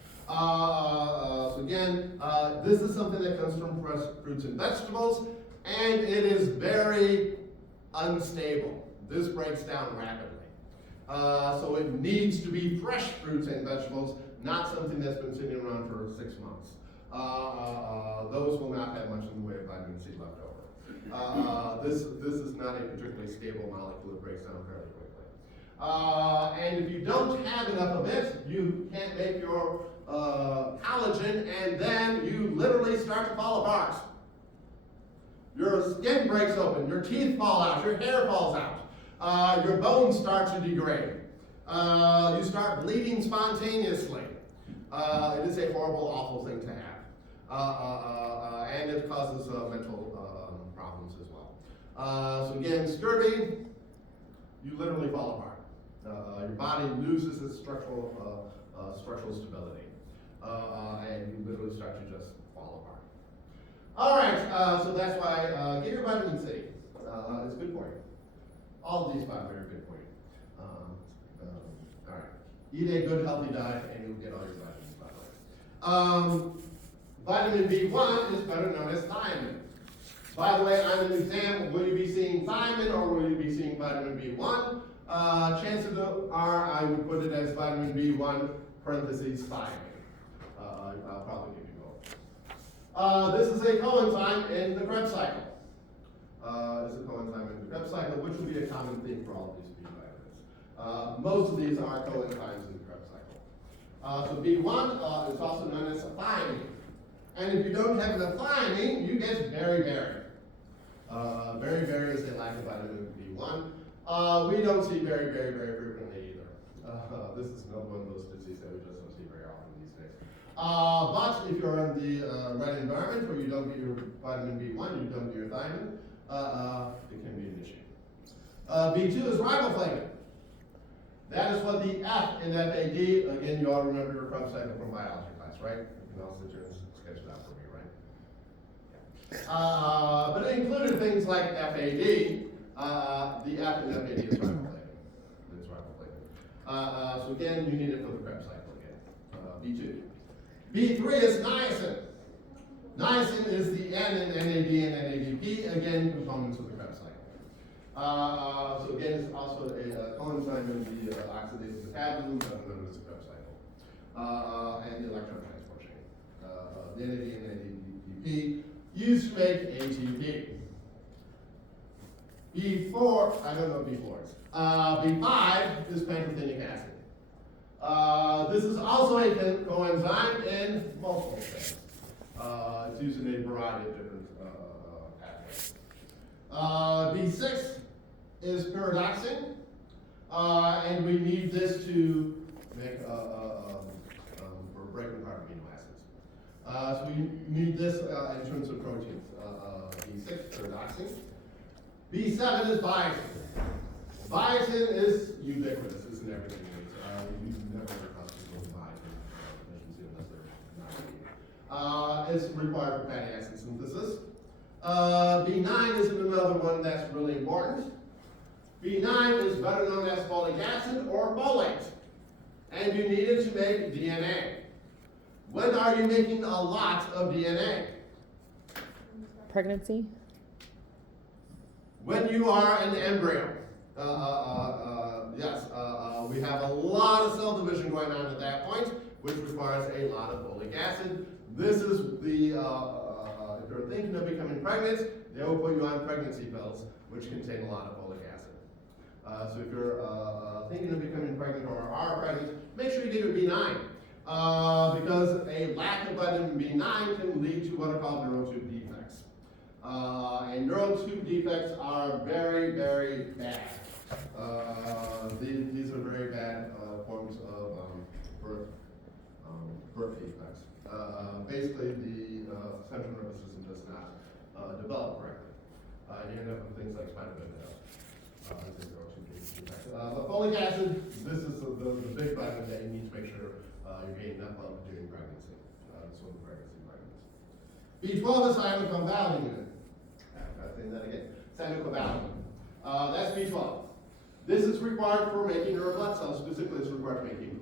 So again, this is something that comes from fresh fruits and vegetables, and it is very unstable. This breaks down rapidly. So it needs to be fresh fruits and vegetables, not something that's been sitting around for 6 months. Those will not have much in the way of vitamin C left over. This is not a particularly stable molecule. It breaks down fairly quickly. And if you don't have enough of it, you can't make your collagen, and then you literally start to fall apart. Your skin breaks open, your teeth fall out, your hair falls out, your bones start to degrade. You start bleeding spontaneously. It is a horrible, awful thing to have. And it causes mental problems as well. So again, scurvy, you literally fall apart. Your body loses its structural stability. And you literally start to just fall apart. All right, so that's why get your vitamin C. It's good for you. All of these five are very good for you. All right. Eat a good healthy diet and you'll get all your vitamins, by the way. Vitamin B1 is better known as thiamine. By the way, on an exam, will you be seeing thiamine or will you be seeing vitamin B1? Chances are I would put it as vitamin B1 parentheses thiamine. I'll probably give you both. This is a coenzyme in the Krebs cycle. It's a coenzyme in the Krebs cycle, which will be a common theme for all of these B vitamins. Most of these are coenzymes in the Krebs cycle. So B1 is also known as thiamine. And if you don't have enough thiamine, you get beriberi. Beriberi is a lack of vitamin B1. We don't see beriberi very frequently either. This is another one of those diseases that we just don't see very often these days. But if you're in the right environment where you don't get your vitamin B1, you don't get your thiamine, it can be an issue. B2 is riboflavin. That is what the F in FAD, again, you all remember your Krebs cycle from biology class, right? You can all sit here and sketch it out for me, right? But it included things like FAD. The F in FAD is riboflavin. It's riboflavin. So again, you need it for the Krebs cycle again. B2. B3 is niacin. Niacin is the N in NAD and NADP, again, components of the Krebs cycle. So again, it's also a coenzyme in the oxidative metabolism, known as the Krebs cycle, and the electron transport chain. The NAD and NADP used to make ATP. B4, I don't know what B4 is. B5 is pantothenic acid. This is also a coenzyme in multiple cells. It's used in a variety of different pathways. B6 is pyridoxine, and we need this to make for breaking apart amino acids. So we need this in terms of proteins. B6, pyridoxine. B7 is biotin. Biotin is ubiquitous, it's in everything. You never come to biotin deficiency unless they're not eating. It's required for fatty acid synthesis. B9 is another one that's really important. B9 is better known as folic acid or folate, and you need it to make DNA. When are you making a lot of DNA? Pregnancy? When you are an embryo. Yes, we have a lot of cell division going on at that point, which requires a lot of folic acid. This is the, if you're thinking of becoming pregnant, they will put you on pregnancy pills, which contain a lot of folic acid. So if you're thinking of becoming pregnant or are pregnant, make sure you get your B9. Because a lack of vitamin B9 can lead to what are called neural tube defects. And neural tube defects are very, very bad. These are very bad forms of birth defects. Basically, the central nervous system does not develop correctly. You end up with things like spinal but folic acid, this is the big vitamin that you need to make sure you're getting enough of during pregnancy. It's one of the pregnancy vitamins. B12 is cyanocobalamin. I'm saying that again. Cyanocobalamin. That's B12. This is required for making your blood cells. Specifically, it's required for making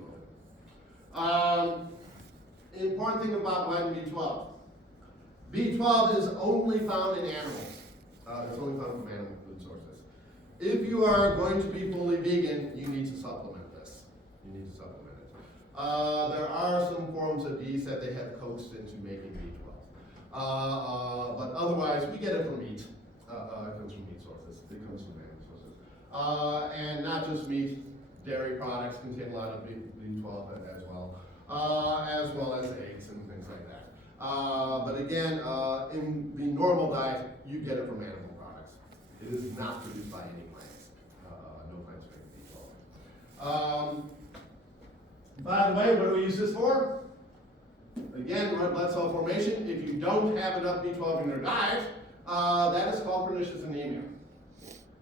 hemoglobin. Important thing about vitamin B12. B12 is only found in animals. It's only found from animal food sources. If you are going to be fully vegan, you need to supplement this. You need to supplement it. There are some forms of yeast that they have coaxed into making B12. But otherwise, we get it from meat. It comes from meat sources. It comes from animal sources. And not just meat, dairy products contain a lot of B12 as well as eggs and things like that. But again, in the normal diet, you get it from animal products. It is not produced by any plants. No plants make B12. By the way, what do we use this for? Again, red blood cell formation. If you don't have enough B12 in your diet, that is called pernicious anemia.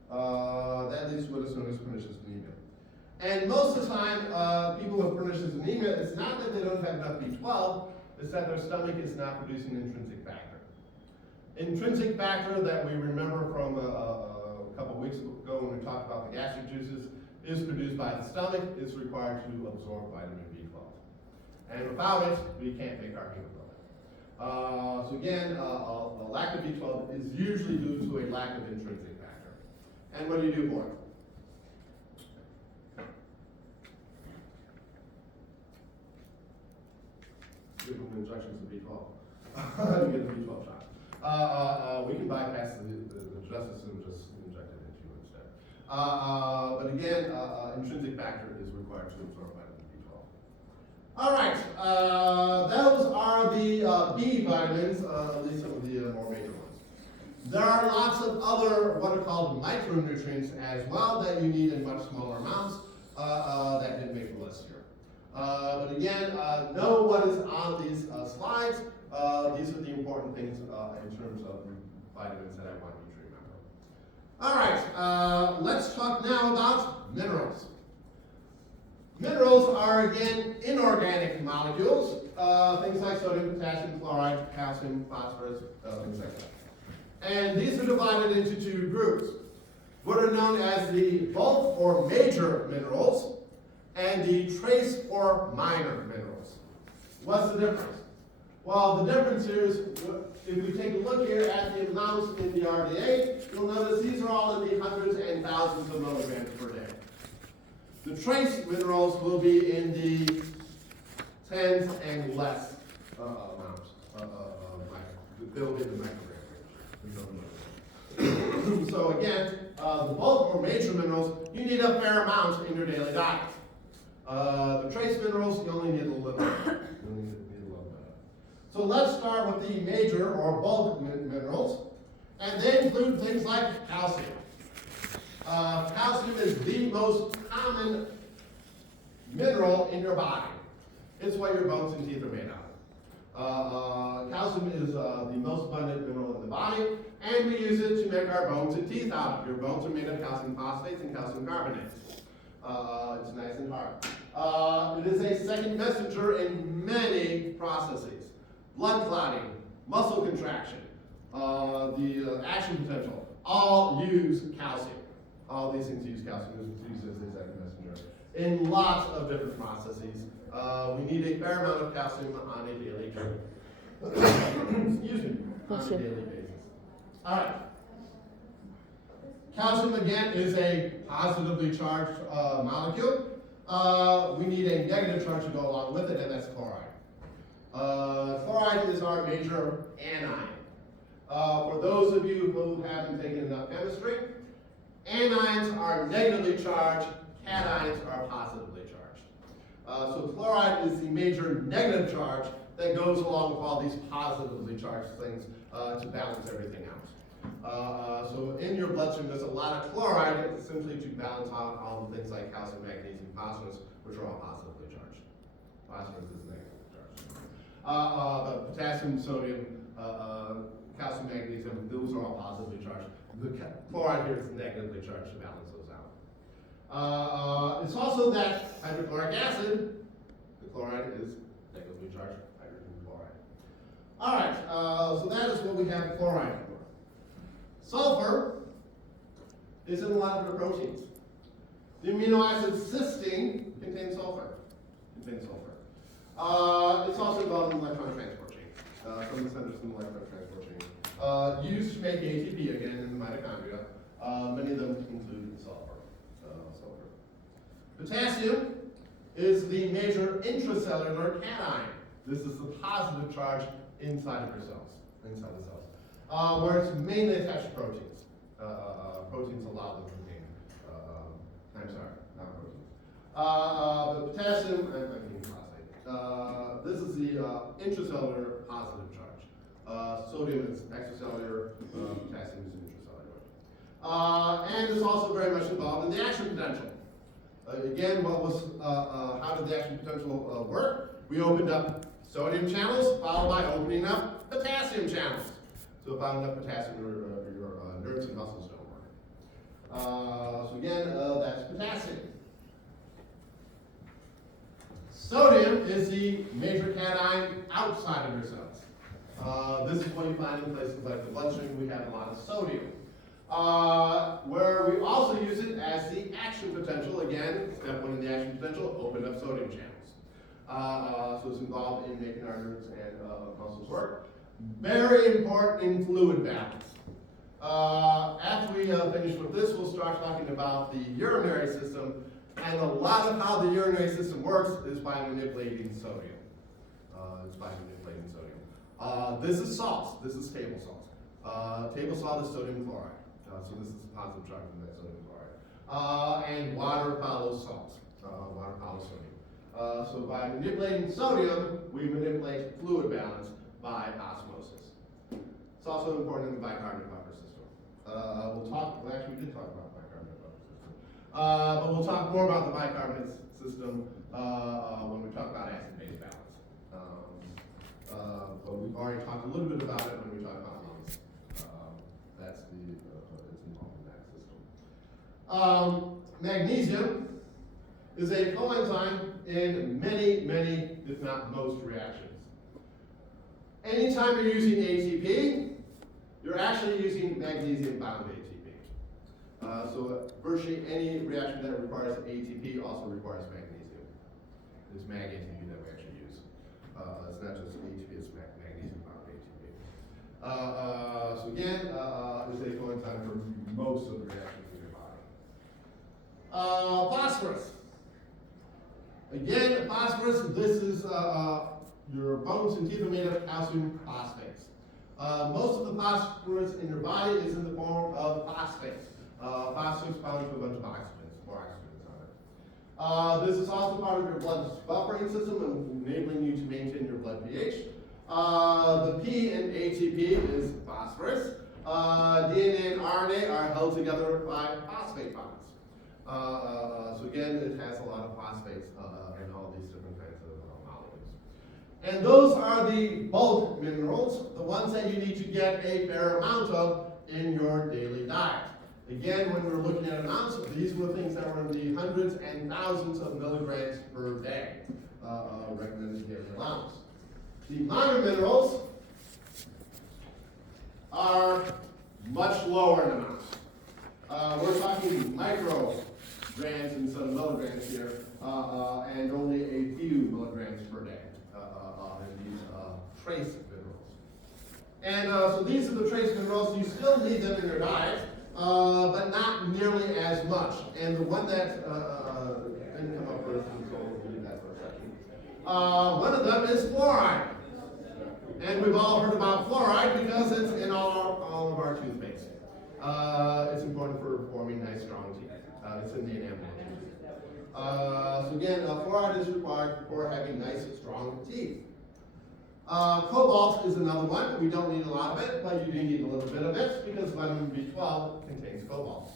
That is what is known as pernicious anemia. And most of the time, people with pernicious anemia, it's not that they don't have enough B12, it's that their stomach is not producing intrinsic factor. Intrinsic factor that we remember from a couple weeks ago when we talked about the gastric juices, is produced by the stomach, is required to absorb vitamin B12. And without it, we can't make our hemoglobin. So again, a lack of B12 is usually due to a lack of intrinsic factor. And what do you do for it? Give them injections of B12. You get the B12 shot. We can bypass the justice and just inject it into you instead. But again, intrinsic factor is required to absorb vitamin B12. All right, those are the B vitamins, at least some of the more major ones. There are lots of other what are called micronutrients as well that you need in much smaller amounts that didn't make the list here. But again, know what is on these slides. These are the important things in terms of vitamins that I want you to remember. All right, let's talk now about minerals. Minerals are, again, inorganic molecules, things like sodium, potassium, chloride, calcium, phosphorus, things like that. And these are divided into two groups. What are known as the bulk or major minerals, and the trace or minor minerals. What's the difference? Well, the difference here is, if we take a look here at the amounts in the RDA, you'll notice these are all in the hundreds and thousands of milligrams per day. The trace minerals will be in the tens and less amounts. They'll be in the microgram range. So again, the bulk or major minerals, you need a fair amount in your daily diet. The trace minerals, you only need a little bit. So let's start with the major or bulk minerals, and they include things like calcium. Calcium is the most common mineral in your body. It's what your bones and teeth are made of. Calcium is the most abundant mineral in the body, and we use it to make our bones and teeth out of. Your bones are made of calcium phosphates and calcium carbonates. It's nice and hard. It is a second messenger in many processes. Blood clotting, muscle contraction, the action potential, all use calcium. All these things use calcium. It's used as a second messenger in lots of different processes. We need a fair amount of calcium on a daily basis. Excuse me, on a daily basis. All right. Calcium, again, is a positively charged molecule. We need a negative charge to go along with it, and that's chloride. Chloride is our major anion. For those of you who haven't taken enough chemistry, anions are negatively charged, cations are positively charged. So chloride is the major negative charge that goes along with all these positively charged things to balance everything out. So in your bloodstream, there's a lot of chloride essentially to balance out all the things like calcium, magnesium, phosphorus, which are all positively charged. Phosphorus is negatively charged. Potassium, sodium, calcium, magnesium, those are all positively charged. The chloride here is negatively charged to balance those out. It's also that hydrochloric acid, the chloride is negatively charged hydrogen chloride. All right, so that is what we have chloride for. Sulfur is in a lot of your proteins. The amino acid cysteine contains sulfur. It's also involved in the electron transport chain. From the centers in the electron transport chain. Used to make ATP again in the mitochondria. Many of them include sulfur. Potassium is the major intracellular cation. This is the positive charge inside of your cells, inside the cells, where it's mainly attached to proteins. Proteins allow them to contain. I'm sorry, not proteins. But potassium, phosphate. This is the intracellular positive charge. Sodium is extracellular, potassium is intracellular. And it's also very much involved in the action potential. Again, how did the action potential work? We opened up sodium channels, followed by opening up potassium channels. So if I have enough potassium, your nerves and muscles don't work. So again, that's potassium. Sodium is the major cation outside of your cells. This is what you find in places like the bloodstream. We have a lot of sodium. where we also use it as the action potential. Again, step one in the action potential, open up sodium channels. So it's involved in making our nerves and muscles work. Very important in fluid balance. After we finish with this, we'll start talking about the urinary system. And a lot of how the urinary system works is by manipulating sodium. This is salt. This is table salt. Table salt is sodium chloride. So this is a positive charge from that sodium chloride. And water follows salt. Water follows sodium. So by manipulating sodium, we manipulate fluid balance by osmosis. It's also important in the bicarbonate buffer system. We did talk about bicarbonate buffer system. But we'll talk more about the bicarbonate system when we talk about acid-base balance. But we've already talked a little bit about it when we talk about lungs. It's involved in that system. Magnesium is a coenzyme in many, if not most, reactions. Anytime you're using ATP, you're actually using magnesium-bound ATP. So virtually any reaction that requires ATP also requires magnesium. It's mag-ATP that we actually use. It's not just ATP, it's magnesium-bound ATP. So again, it's a coenzyme for most of the reactions in your body. Phosphorus. Again, phosphorus, this is your bones and teeth are made of calcium phosphates. Most of the phosphorus in your body is in the form of phosphates. Phosphates bound to a bunch of oxygens, 4 oxygens on it. This is also part of your blood buffering system, enabling you to maintain your blood pH. The P in ATP is phosphorus. DNA and RNA are held together by phosphate bonds. So again, it has a lot of phosphates and all these different kinds of molecules. And those are the bulk minerals, the ones that you need to get a fair amount of in your daily diet. Again, when we're looking at amounts, these were things that were in the hundreds and thousands of milligrams per day, recommended daily allowance. The minor minerals are much lower in amounts. We're talking micrograms instead of milligrams here, and only a few milligrams per day in these trace minerals. And so these are the trace minerals. You still need them in your diet, but not nearly as much. And the one that didn't come up first, so we'll leave that for a second. One of them is fluoride. And we've all heard about fluoride because it's in all of our toothpaste. It's important for forming nice, strong teeth. It's in the enamel of the tooth. So again, fluoride is required for having nice, strong teeth. Cobalt is another one. We don't need a lot of it, but you do need a little bit of it because vitamin B12 contains cobalt.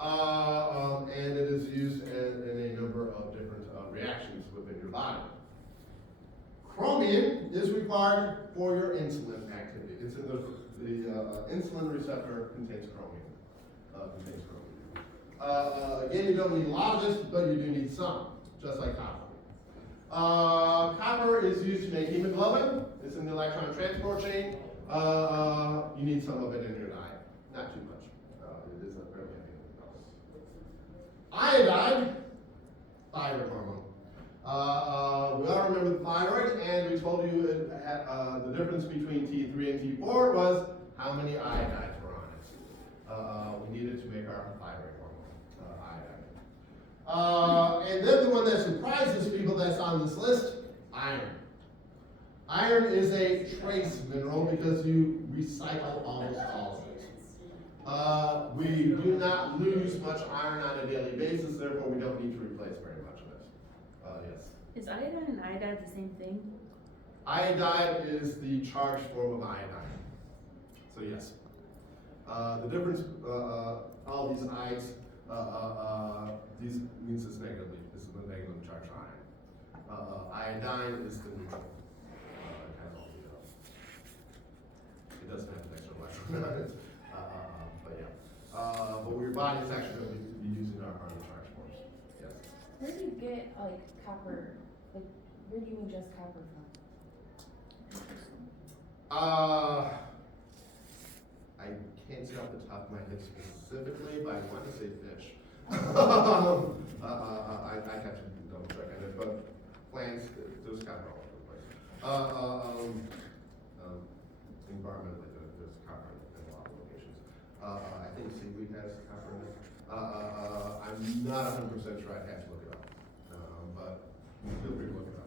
And it is used in a number of different reactions within your body. Chromium is required for your insulin activity. It's in the insulin receptor contains chromium. Again, you don't need a lot of this, but you do need some, just like copper. Copper is used to make hemoglobin. It's in the electron transport chain. You need some of it in your diet, not too much. It is a very heavy dose. Iodine, thyroid hormone. We all remember the thyroid, and we told you the difference between T3 and T4 was how many iodides were on it. We needed to make our thyroid hormone, iodine. And then the one that surprises people that's on this list, iron. Iron is a trace mineral because you recycle almost all of it. We do not lose much iron on a daily basis, therefore we don't need to replace very much of it. Yes. Is iodine and iodide the same thing? Iodide is the charged form of iodine. So yes. The difference, all these ides, these means it's negatively. This is the negative charge ion. Iodine is the neutral. It has all the, it doesn't have an extra electron on it. But yeah. But your body is actually going to be using our charge forms. Yes. Where do you get copper? Where do you ingest copper from? I can't say off the top of my head specifically, but I want to say fish. I have to double check on it, but plants, there's copper all over the place. Environmentally, there's copper in a lot of locations. I think seaweed has copper in it. I'm not 100% sure, I'd have to look it up. But feel free to look it up.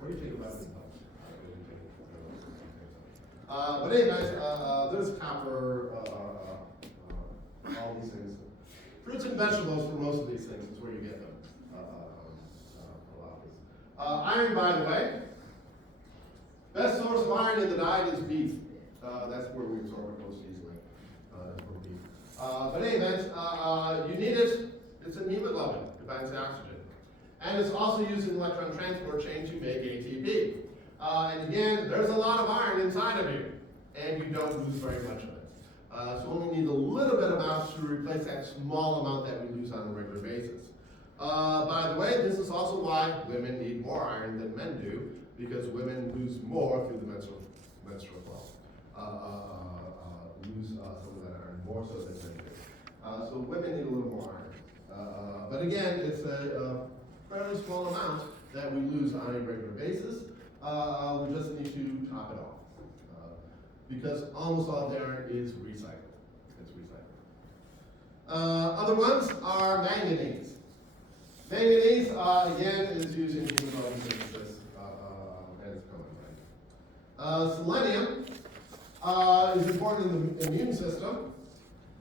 What do you think about it? But anyways, there's copper, all these things. Fruits and vegetables for most of these things is where you get them. A lot of these. Iron, by the way, best source of iron in the diet is beef. That's where we absorb it most easily. From beef. But anyways, you need it. It's in hemoglobin. It binds to oxygen. And it's also used in electron transport chain to make ATP. And again, there's a lot of iron inside of you, and you don't lose very much of it. So we need a little bit of amounts to replace that small amount that we lose on a regular basis. By the way, this is also why women need more iron than men do, because women lose more through the menstrual flow. Lose some of that iron more so than men do. So women need a little more iron. But again, it's a fairly small amount that we lose on a regular basis. We just need to top it off. Because almost all the iron is recycled. It's recycled. Other ones are manganese. Manganese, again, is used in hemoglobin synthesis, and it's common, right? Selenium is important in the immune system.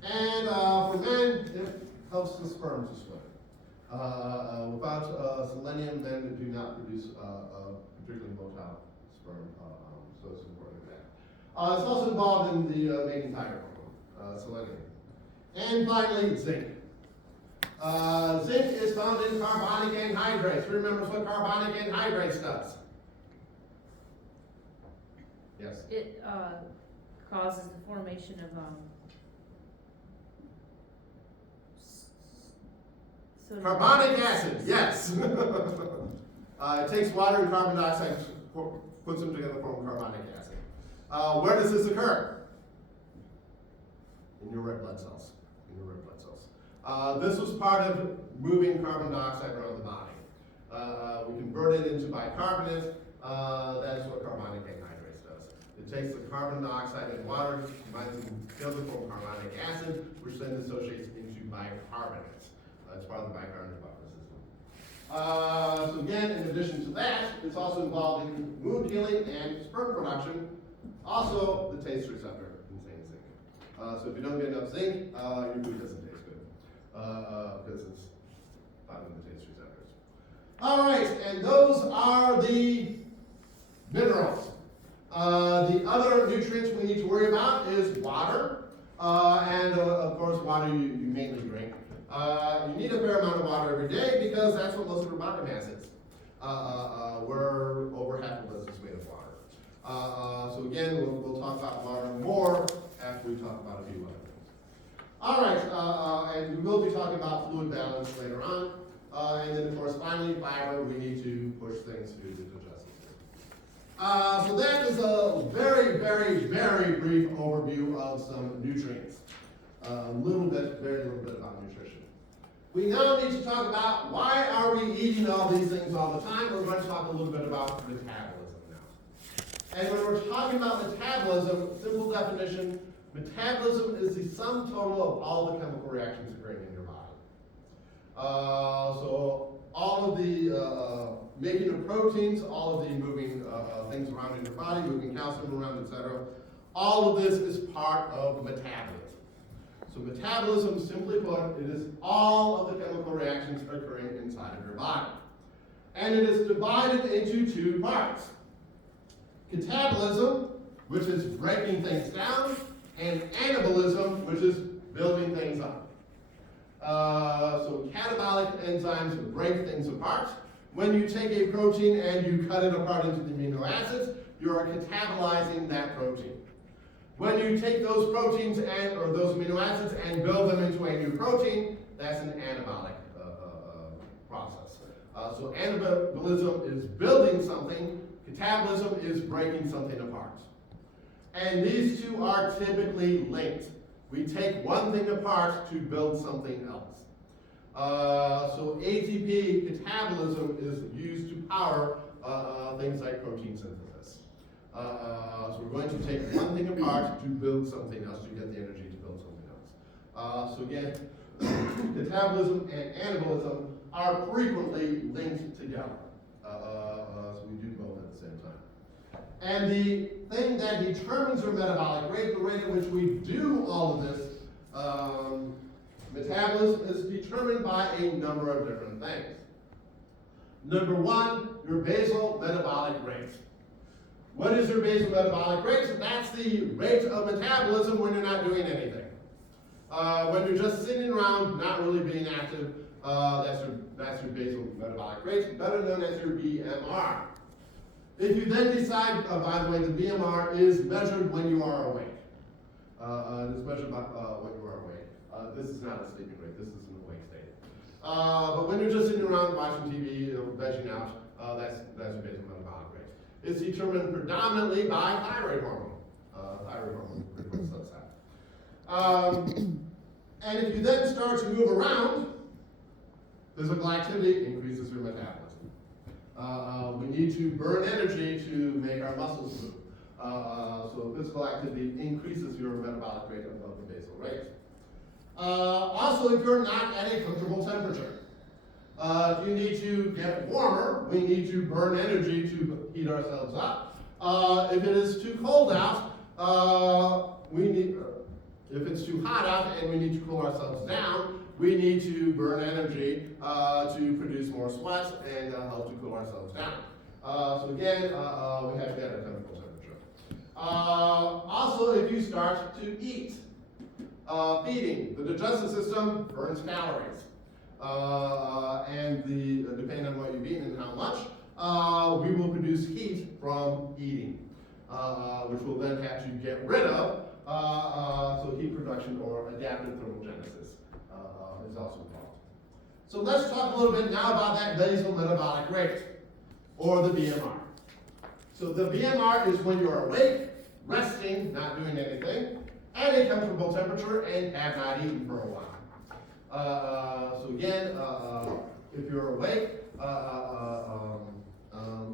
And for men, it helps the sperm to swim. Without selenium, men do not produce particularly motile sperm, so it's important in that. It's also involved in the mating thyroid hormone, selenium. And finally, zinc. Zinc is found in carbonic anhydrase. Who remembers what carbonic anhydrase does? Yes? It causes the formation of sodium. Carbonic acid, yes. It takes water and carbon dioxide, puts them together to form carbonic acid. Where does this occur? In your red blood cells. In your red blood cells. This was part of moving carbon dioxide around the body. We convert it into bicarbonate. That's what carbonic anhydrase does. It takes the carbon dioxide and water, combines them together to form carbonic acid, which then dissociates into bicarbonates. It's part of the bicarbonate buffer system. So again, in addition to that, it's also involved in mood healing and sperm production. Also, the taste receptor contains zinc. So if you don't get enough zinc, your food doesn't taste good because it's bothering the taste receptors. All right, and those are the minerals. The other nutrients we need to worry about is water, and of course, water you mainly drink. You need a fair amount of water every day because that's what most of our body mass is. We're over half of us is made of water. So again, we'll talk about water more after we talk about a few other things. All right, and we will be talking about fluid balance later on. And then of course, finally, fiber, we need to push things through the digestive system. So that is a very, very, very brief overview of some nutrients. Very little bit about nutrition. We now need to talk about why are we eating all these things all the time. We're going to talk a little bit about metabolism now. And when we're talking about metabolism, simple definition, metabolism is the sum total of all the chemical reactions occurring in your body. So all of the making of proteins, all of the moving things around in your body, moving calcium around, etc. All of this is part of metabolism. So metabolism, simply put, it is all of the chemical reactions occurring inside of your body. And it is divided into two parts. Catabolism, which is breaking things down, and anabolism, which is building things up. So catabolic enzymes break things apart. When you take a protein and you cut it apart into the amino acids, you are catabolizing that protein. When you take those proteins or those amino acids and build them into a new protein, that's an anabolic process. So anabolism is building something, catabolism is breaking something apart. And these two are typically linked. We take one thing apart to build something else. So ATP catabolism is used to power things like protein synthesis. So we're going to take one thing apart to build something else, to get the energy to build something else. So again, catabolism and anabolism are frequently linked together. So we do both at the same time. And the thing that determines our metabolic rate, the rate at which we do all of this metabolism, is determined by a number of different things. Number one, your basal metabolic rate. What is your basal metabolic rate? That's the rate of metabolism when you're not doing anything. When you're just sitting around, not really being active, that's your basal metabolic rate, better known as your BMR. If you then decide, by the way, the BMR is measured when you are awake. It is measured by when you are awake. This is not a sleeping rate, this is an awake state. But when you're just sitting around watching TV, vegging out, that's your basal metabolic rate. It's determined predominantly by thyroid hormone. Thyroid hormone pretty much does that. And if you then start to move around, physical activity increases your metabolism. We need to burn energy to make our muscles move. So physical activity increases your metabolic rate above the basal rate. Also, if you're not at a comfortable temperature, if you need to get warmer, we need to burn energy to heat ourselves up. If it is too cold out, if it's too hot out and we need to cool ourselves down, we need to burn energy to produce more sweat and help to cool ourselves down. So again, we have to get a comfortable temperature. Also, if you start to eat, feeding, the digestive system burns calories. And depending on what you've eaten and how much, we will produce heat from eating, which we'll then have to get rid of. So heat production or adaptive thermogenesis is also involved. So let's talk a little bit now about that basal metabolic rate, or the BMR. So the BMR is when you're awake, resting, not doing anything, at a comfortable temperature, and have not eaten for a while. So again, if you're awake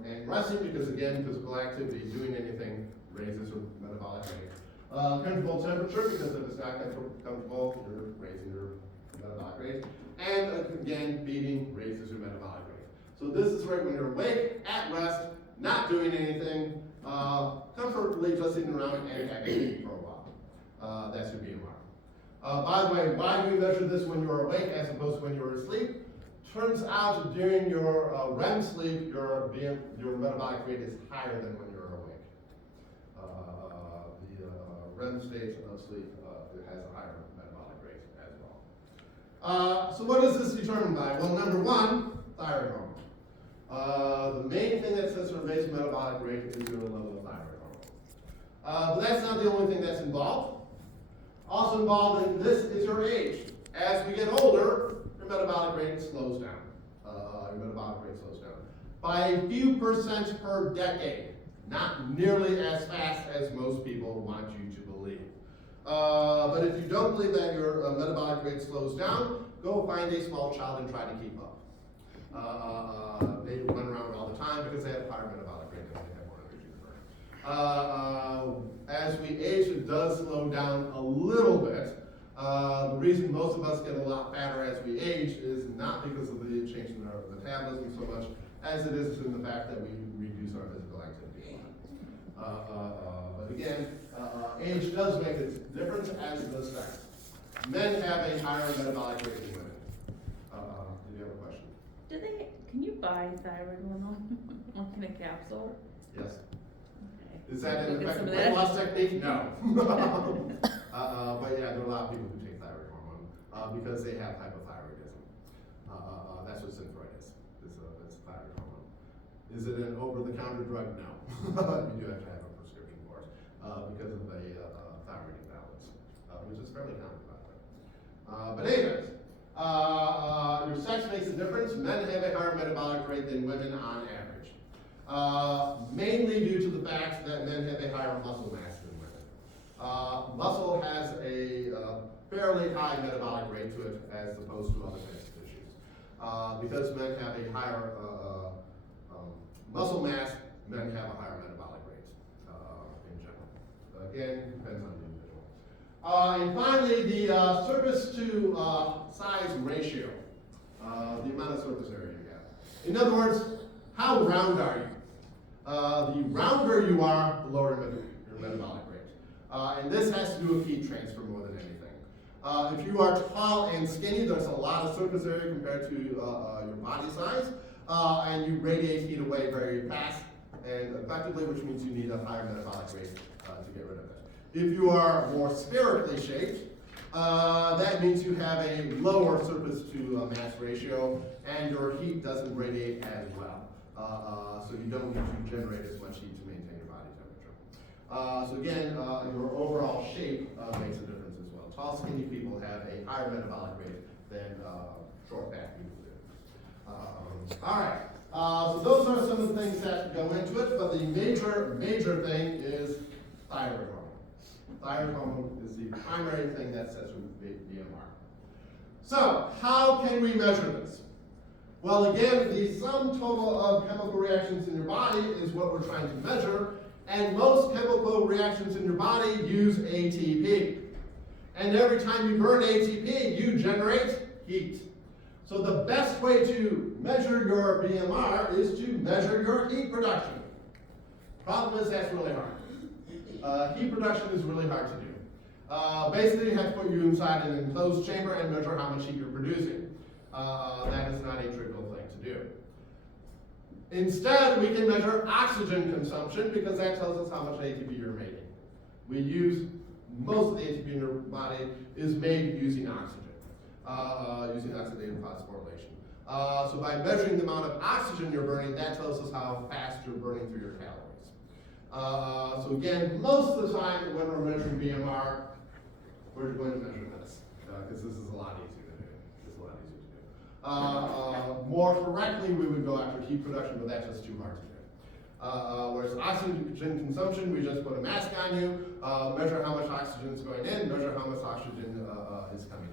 and resting, because again, physical activity, doing anything raises your metabolic rate. Comfortable temperature, because if it's not comfortable, you're raising your metabolic rate. And again, feeding raises your metabolic rate. So this is right when you're awake, at rest, not doing anything, comfortably just sitting around and having eaten for a while. That's your BMR. By the way, why do we measure this when you're awake as opposed to when you're asleep? Turns out during your REM sleep, your metabolic rate is higher than when you're awake. The REM state of sleep has a higher metabolic rate as well. So what is this determined by? Well, number one, thyroid hormone. The main thing that sets our basal metabolic rate is your level of thyroid hormone. But that's not the only thing that's involved. Also involved in this is your age. As we get older, your metabolic rate slows down. By a few percent per decade. Not nearly as fast as most people want you to believe. But if you don't believe that your metabolic rate slows down, go find a small child and try to keep up. They run around all the time because they have higher metabolic rate because they have more energy to burn. As we age, it does slow down a little bit. The reason most of us get a lot fatter as we age is not because of the change in our metabolism so much as it is in the fact that we reduce our physical activity. But again, age does make a difference, as does sex. Men have a higher metabolic rate than women. Do you have a question? Can you buy thyroid hormone like in a capsule? Yes. Okay. Is that an Look at some effective of weight that. loss technique? No. But yeah, there are a lot of people who take thyroid hormone because they have hypothyroidism. That's what Synthroid is. It's thyroid hormone. Is it an over-the-counter drug? No. You do have to have a prescription for it because of the thyroid imbalance, which is fairly common, by the way. But anyways, your sex makes a difference. Men have a higher metabolic rate than women on average. Mainly due to the fact that men have a higher muscle mass than women. Muscle has a fairly high metabolic rate to it as opposed to other types of tissues. Because men have a higher muscle mass, men have a higher metabolic rate in general. Again, depends on the individual. And finally, the surface to size ratio, the amount of surface area you have. In other words, how round are you? The rounder you are, the lower your metabolic rate. And this has to do with heat transfer more than anything. If you are tall and skinny, there's a lot of surface area compared to your body size, and you radiate heat away very fast and effectively, which means you need a higher metabolic rate to get rid of it. If you are more spherically shaped, that means you have a lower surface to mass ratio, and your heat doesn't radiate as well. So you don't need to generate as much heat to maintain your body temperature. So again, your overall shape makes a difference as well. Tall, skinny people have a higher metabolic rate than short, fat people do. All right. So those are some of the things that go into it, but the major thing is thyroid hormone. Thyroid hormone is the primary thing that sets with BMR. So how can we measure this? Well, again, the sum total of chemical reactions in your body is what we're trying to measure, and most chemical reactions in your body use ATP. And every time you burn ATP, you generate heat. So the best way to measure your BMR is to measure your heat production. Problem is that's really hard. Heat production is really hard to do. Basically, you have to put you inside an enclosed chamber and measure how much heat you're producing. That is not a trivial thing to do. Instead, we can measure oxygen consumption because that tells us how much ATP you're making. Most of the ATP in your body is made using oxygen, using oxidative phosphorylation. So by measuring the amount of oxygen you're burning, that tells us how fast you're burning through your calories. So again, most of the time when we're measuring BMR, we're going to measure this because this is a lot easier. More correctly, we would go after heat production, but that's just too hard to do. Whereas oxygen consumption, we just put a mask on you, measure how much oxygen is going in, measure how much oxygen is coming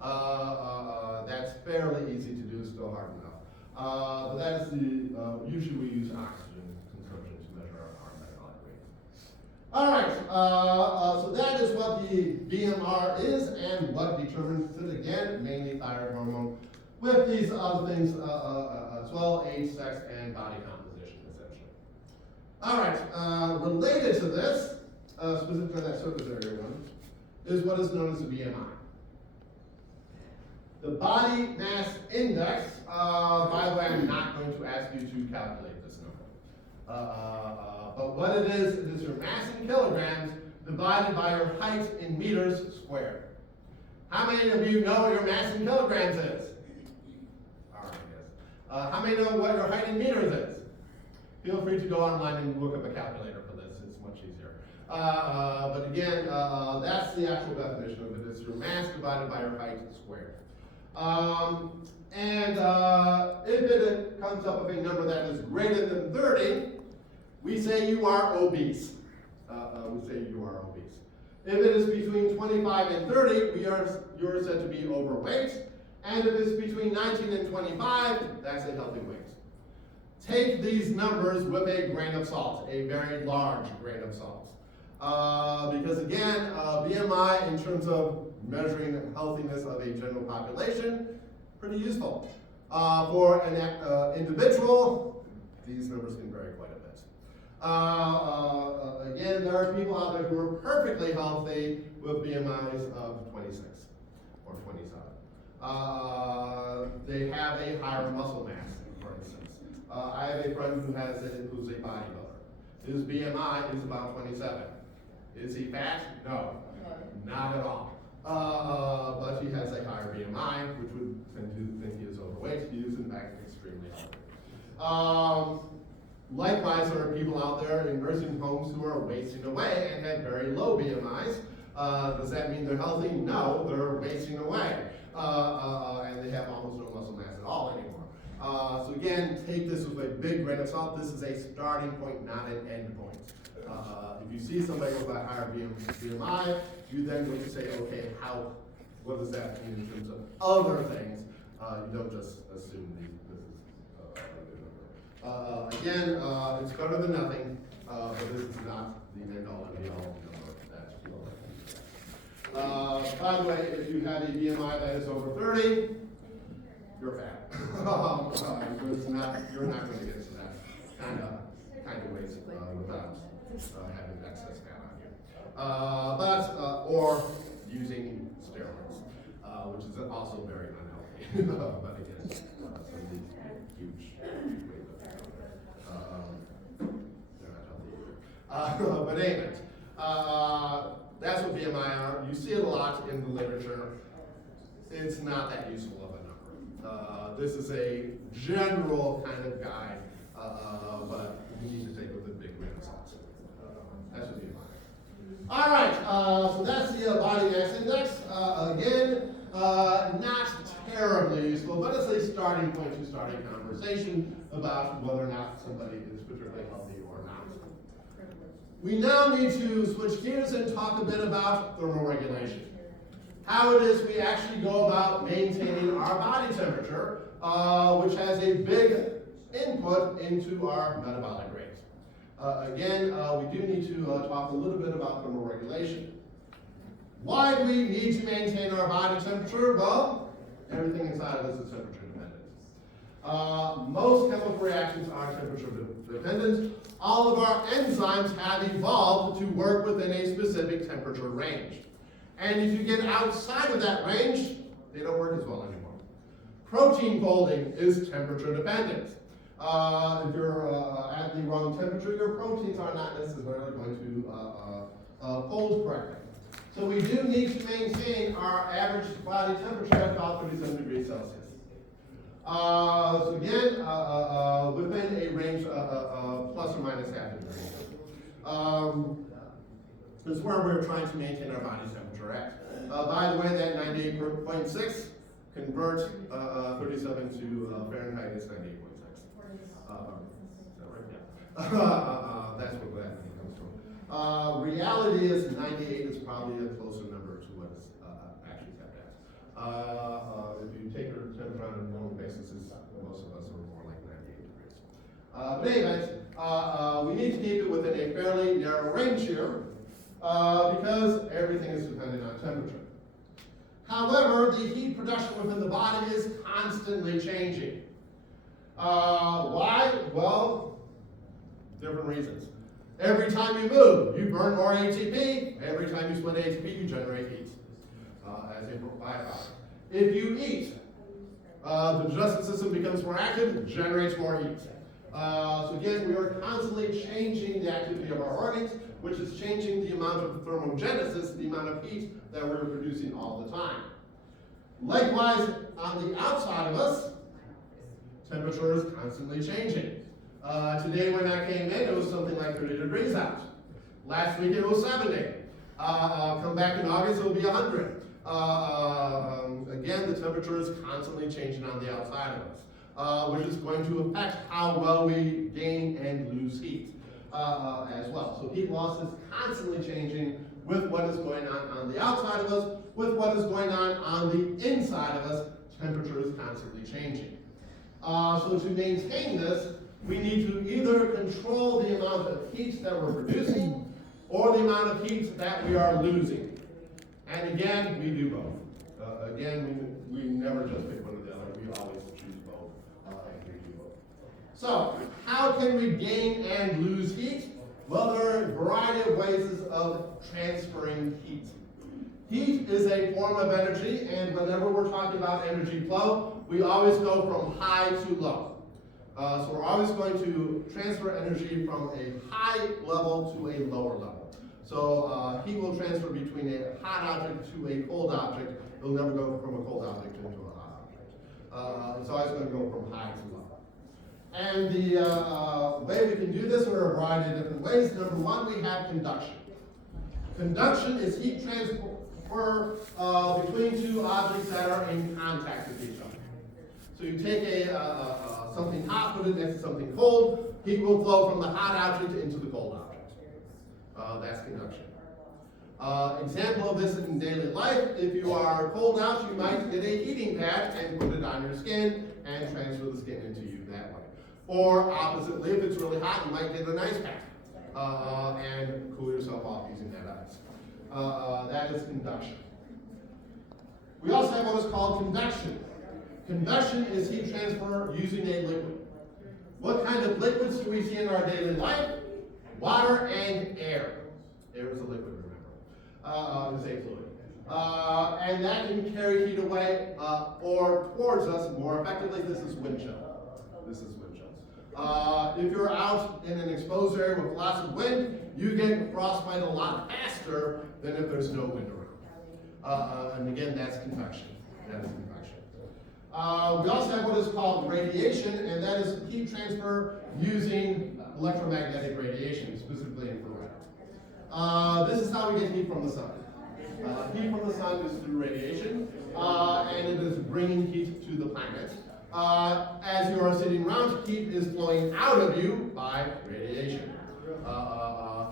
out. That's fairly easy to do, still hard enough. But that's usually we use oxygen consumption to measure our metabolic rate. All right, so that is what the BMR is and what determines it. Again, mainly thyroid hormone, with these other things as well, age, sex, and body composition, essentially. All right, related to this, specifically that surface area one, is what is known as the BMI. The body mass index, by the way, I'm not going to ask you to calculate this number. But what it is your mass in kilograms divided by your height in meters squared. How many of you know what your mass in kilograms is? All right, yes. How many know what your height in meters is? Feel free to go online and look up a calculator for this. It's much easier. But again, that's the actual definition of it. It's your mass divided by your height squared. If it comes up with a number that is greater than 30, we say you are obese. We say you are obese. If it is between 25 and 30, you're said to be overweight. And if it's between 19 and 25, that's a healthy weight. Take these numbers with a grain of salt, a very large grain of salt. Because again, BMI in terms of measuring the healthiness of a general population, pretty useful. For an individual, these numbers can vary quite a bit. Again, there are people out there who are perfectly healthy with BMIs of 26 or 27. They have a higher muscle mass, for instance. I have a friend who's a bodybuilder. His BMI is about 27. Is he fat? No, not at all. But he has a higher BMI, which would tend to think he is overweight. He is in fact extremely healthy. Likewise, there are people out there in nursing homes who are wasting away and have very low BMIs. Does that mean they're healthy? No, they're wasting away. And they have almost no muscle mass at all anymore. So again, take this with a big grain of salt. This is a starting point, not an end point. If you see somebody with a higher BMI, you then go to say, okay, what does that mean in terms of other things? You don't just assume this is a good number. Again, it's better than nothing, but this is not the end all and be all number that you will like. By the way, if you have a BMI that is over 30, you're fat. You're not going to get to that kind of weight without having excess fat on you. Or using steroids, which is also very unhealthy. But again, some of these huge weight they're not healthy either. But anyway, that's what BMI are. You see it a lot in the literature. It's not that useful of a number. This is a general kind of guide, but you need to take it with a big grain of salt. That's what BMI. All right, so that's the body mass index. Again, not terribly useful, but it's a starting point to start a conversation about whether or not somebody is particularly healthy or not. We now need to switch gears and talk a bit about thermoregulation. How it is we actually go about maintaining our body temperature, which has a big input into our metabolic rate. Again, we do need to talk a little bit about thermoregulation. Why do we need to maintain our body temperature? Well, everything inside of us is temperature dependent. Most chemical reactions are temperature dependent. All of our enzymes have evolved to work within a specific temperature range. And if you get outside of that range, they don't work as well anymore. Protein folding is temperature dependent. If you're at the wrong temperature, your proteins are not necessarily going to fold correctly. So we do need to maintain our average body temperature at about 37 degrees Celsius. So again, within a range plus or minus half a degree. This is where we're trying to maintain our body temperature at. By the way, that 98.6 convert 37 to Fahrenheit is 98.6. That's what that comes from. Reality is 98 is probably a closer number to what is actually kept at. If you take your temperature on a normal basis, most of us are more like 98 degrees. But anyways, we need to keep it within a fairly narrow range here because everything is dependent on temperature. However, the heat production within the body is constantly changing. Why? Well, different reasons. Every time you move, you burn more ATP. Every time you split ATP, you generate heat as a byproduct. If you eat, the digestive system becomes more active, generates more heat. So again, we are constantly changing the activity of our organs, which is changing the amount of thermogenesis, the amount of heat that we're producing all the time. Likewise, on the outside of us, temperature is constantly changing. Today when I came in, it was something like 30 degrees out. Last week it was 70. Come back in August, it'll be 100. Again, the temperature is constantly changing on the outside of us, which is going to affect how well we gain and lose heat as well. So heat loss is constantly changing with what is going on the outside of us, with what is going on the inside of us. Temperature is constantly changing. So to maintain this, we need to either control the amount of heat that we're producing or the amount of heat that we are losing. And again, we do both. Again, we never just pick one or the other. We always choose both, and we do both. So, how can we gain and lose heat? Well, there are a variety of ways of transferring heat. Heat is a form of energy, and whenever we're talking about energy flow, we always go from high to low. So we're always going to transfer energy from a high level to a lower level. So heat will transfer between a hot object to a cold object. It'll never go from a cold object into a hot object. It's always going to go from high to low. And the way we can do this, there are a variety of different ways. Number one, we have conduction. Conduction is heat transfer between two objects that are in contact with each other. So you take something hot, put it next to something cold, heat will flow from the hot object into the cold object. That's conduction. Example of this in daily life, if you are cold out, you might get a heating pad and put it on your skin and transfer the skin into you that way. Or oppositely, if it's really hot, you might get an ice pack and cool yourself off using that ice. That is conduction. We also have what is called convection. Convection is heat transfer using a liquid. What kind of liquids do we see in our daily life? Water and air. Air is a liquid, remember. It's a fluid. And that can carry heat away or towards us more effectively. This is wind chill. This is wind chills. If you're out in an exposed area with lots of wind, you get frostbite a lot faster than if there's no wind around. And again, that's convection. That is convection. We also have what is called radiation, and that is heat transfer using electromagnetic radiation, specifically infrared. This is how we get heat from the sun. Heat from the sun is through radiation, and it is bringing heat to the planet. As you are sitting around, heat is flowing out of you by radiation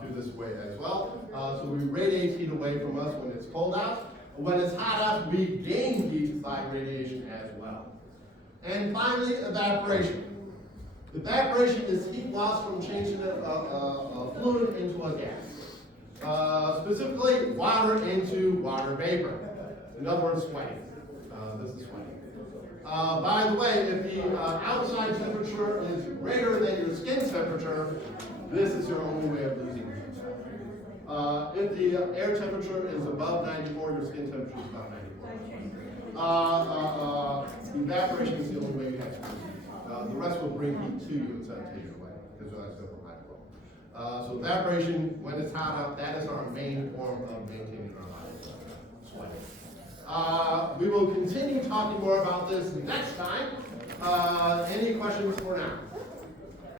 through this way as well. So we radiate heat away from us when it's cold out. When it's hot out, we gain heat by radiation as well. And finally, evaporation. Evaporation is heat loss from changing a fluid into a gas. Specifically, water into water vapor. In other words, sweating. This is sweating. By the way, if the outside temperature is greater than your skin temperature, this is your only way of losing heat. If the air temperature is above 94, your skin temperature is about 94. Evaporation is the only way you have to lose heat. The rest will bring heat to you instead of take it away, because that's still high flow. So evaporation, when it's hot out, that is our main form of maintaining our lives. Sweating. We will continue talking more about this next time. Any questions for now?